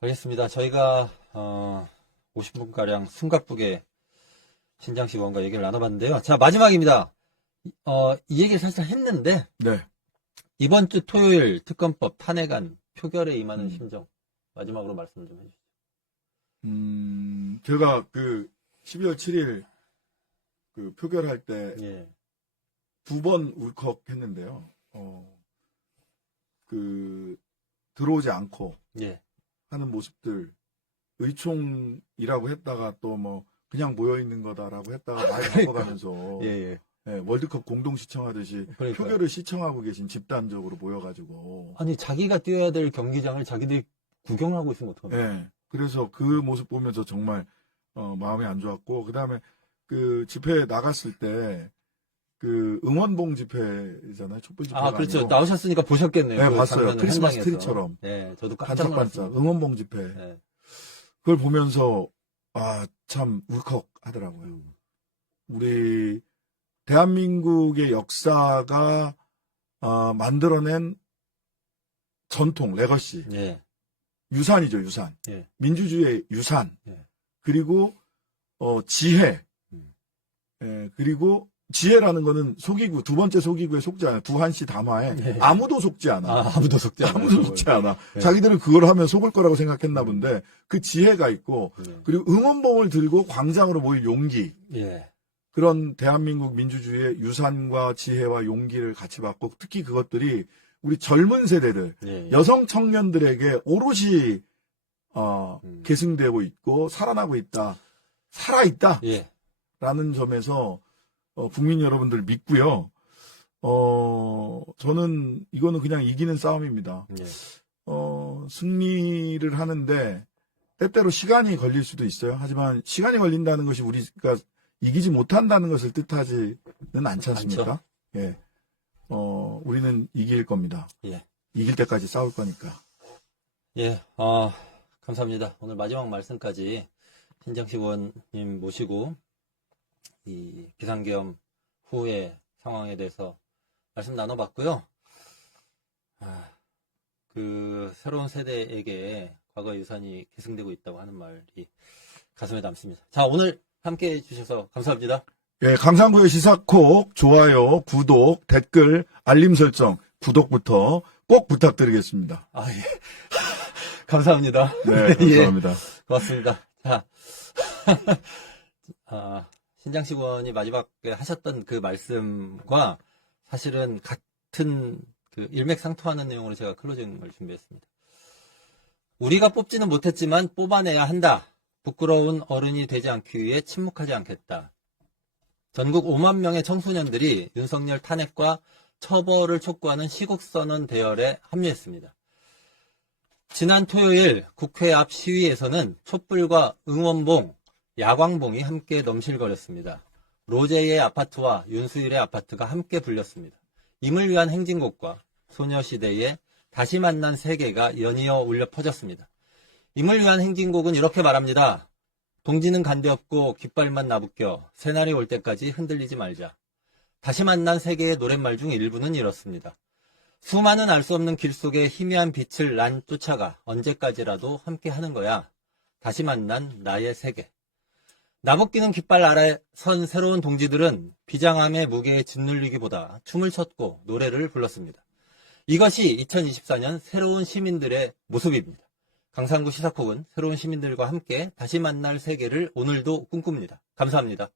알겠습니다. 저희가 50분가량 숨가쁘게 신장식 의원과 얘기를 나눠봤는데요. 자, 마지막입니다. 이 얘기를 살짝 했는데 네. 이번 주 토요일 특검법 탄핵안 표결에 임하는 심정 마지막으로 말씀 좀 해주시죠. 제가 12월 7일 표결할 때 예. 2번 울컥했는데요. 들어오지 않고 예. 하는 모습들 의총이라고 했다가 또 뭐 그냥 모여 있는 거다라고 했다가 말 바꿔가면서 예. 예, 월드컵 공동 시청하듯이 그러니까요. 표결을 시청하고 계신 집단적으로 모여가지고 아니 자기가 뛰어야 될 경기장을 자기들이 구경하고 있으면 어떡합니까? 예, 그래서 그 모습 보면서 정말 마음이 안 좋았고 그 다음에 집회 나갔을 때 응원봉 집회잖아요. 촛불 집회가 아, 그렇죠. 아니고. 나오셨으니까 보셨겠네요. 네, 그 봤어요. 장면을 크리스마스 현장에서. 트리처럼. 네, 저도 깜짝 반짝반짝 놀랐습니다. 응원봉 집회. 네. 그걸 보면서 참 울컥하더라고요. 우리 대한민국의 역사가 만들어낸 전통, 레거시, 예. 유산이죠, 유산. 예. 민주주의의 유산. 예. 그리고 지혜. 그리고 지혜라는 거는 속이고 두 번째 속이고에 속지 않아요. 두한시 담화에 예. 아무도 속지 않아. 아무도 속지 않아요. 아무도 속지 않아. 예. 자기들은 그걸 하면 속을 거라고 생각했나 본데 그 지혜가 있고 예. 그리고 응원봉을 들고 광장으로 모일 용기. 예. 그런 대한민국 민주주의의 유산과 지혜와 용기를 같이 받고 특히 그것들이 우리 젊은 세대들, 예. 여성 청년들에게 오롯이 계승되고 있고 살아나고 있다. 살아있다. 예. 라는 점에서 국민 여러분들 믿고요. 저는 이거는 그냥 이기는 싸움입니다. 예. 승리를 하는데 때때로 시간이 걸릴 수도 있어요. 하지만 시간이 걸린다는 것이 우리가 이기지 못한다는 것을 뜻하지는 않지 않습니까? 예. 우리는 이길 겁니다. 예. 이길 때까지 싸울 거니까. 예. 감사합니다. 오늘 마지막 말씀까지 신장식 의원님 모시고 이 비상계엄 후의 상황에 대해서 말씀 나눠봤고요. 새로운 세대에게 과거 유산이 계승되고 있다고 하는 말이 가슴에 남습니다. 자, 오늘 함께 해주셔서 감사합니다. 예, 강상구의 시사콕, 좋아요, 구독, 댓글, 알림 설정, 구독부터 꼭 부탁드리겠습니다. 아, 예. 감사합니다. 네, 감사합니다. 예, 고맙습니다. 자, 신장식 의원이 마지막에 하셨던 그 말씀과 사실은 같은 그 일맥상통하는 내용으로 제가 클로징을 준비했습니다. 우리가 뽑지는 못했지만 뽑아내야 한다. 부끄러운 어른이 되지 않기 위해 침묵하지 않겠다. 전국 5만 명의 청소년들이 윤석열 탄핵과 처벌을 촉구하는 시국선언 대열에 합류했습니다. 지난 토요일 국회 앞 시위에서는 촛불과 응원봉, 야광봉이 함께 넘실거렸습니다. 로제의 아파트와 윤수일의 아파트가 함께 불렸습니다. 임을 위한 행진곡과 소녀시대의 다시 만난 세계가 연이어 울려 퍼졌습니다. 임을 위한 행진곡은 이렇게 말합니다. 동지는 간대없고 깃발만 나부껴 새날이 올 때까지 흔들리지 말자. 다시 만난 세계의 노랫말 중 일부는 이렇습니다. 수많은 알 수 없는 길 속에 희미한 빛을 난 쫓아가 언제까지라도 함께 하는 거야. 다시 만난 나의 세계. 나부끼는 깃발 아래 선 새로운 동지들은 비장함의 무게에 짓눌리기보다 춤을 췄고 노래를 불렀습니다. 이것이 2024년 새로운 시민들의 모습입니다. 강상구 시사콕은 새로운 시민들과 함께 다시 만날 세계를 오늘도 꿈꿉니다. 감사합니다.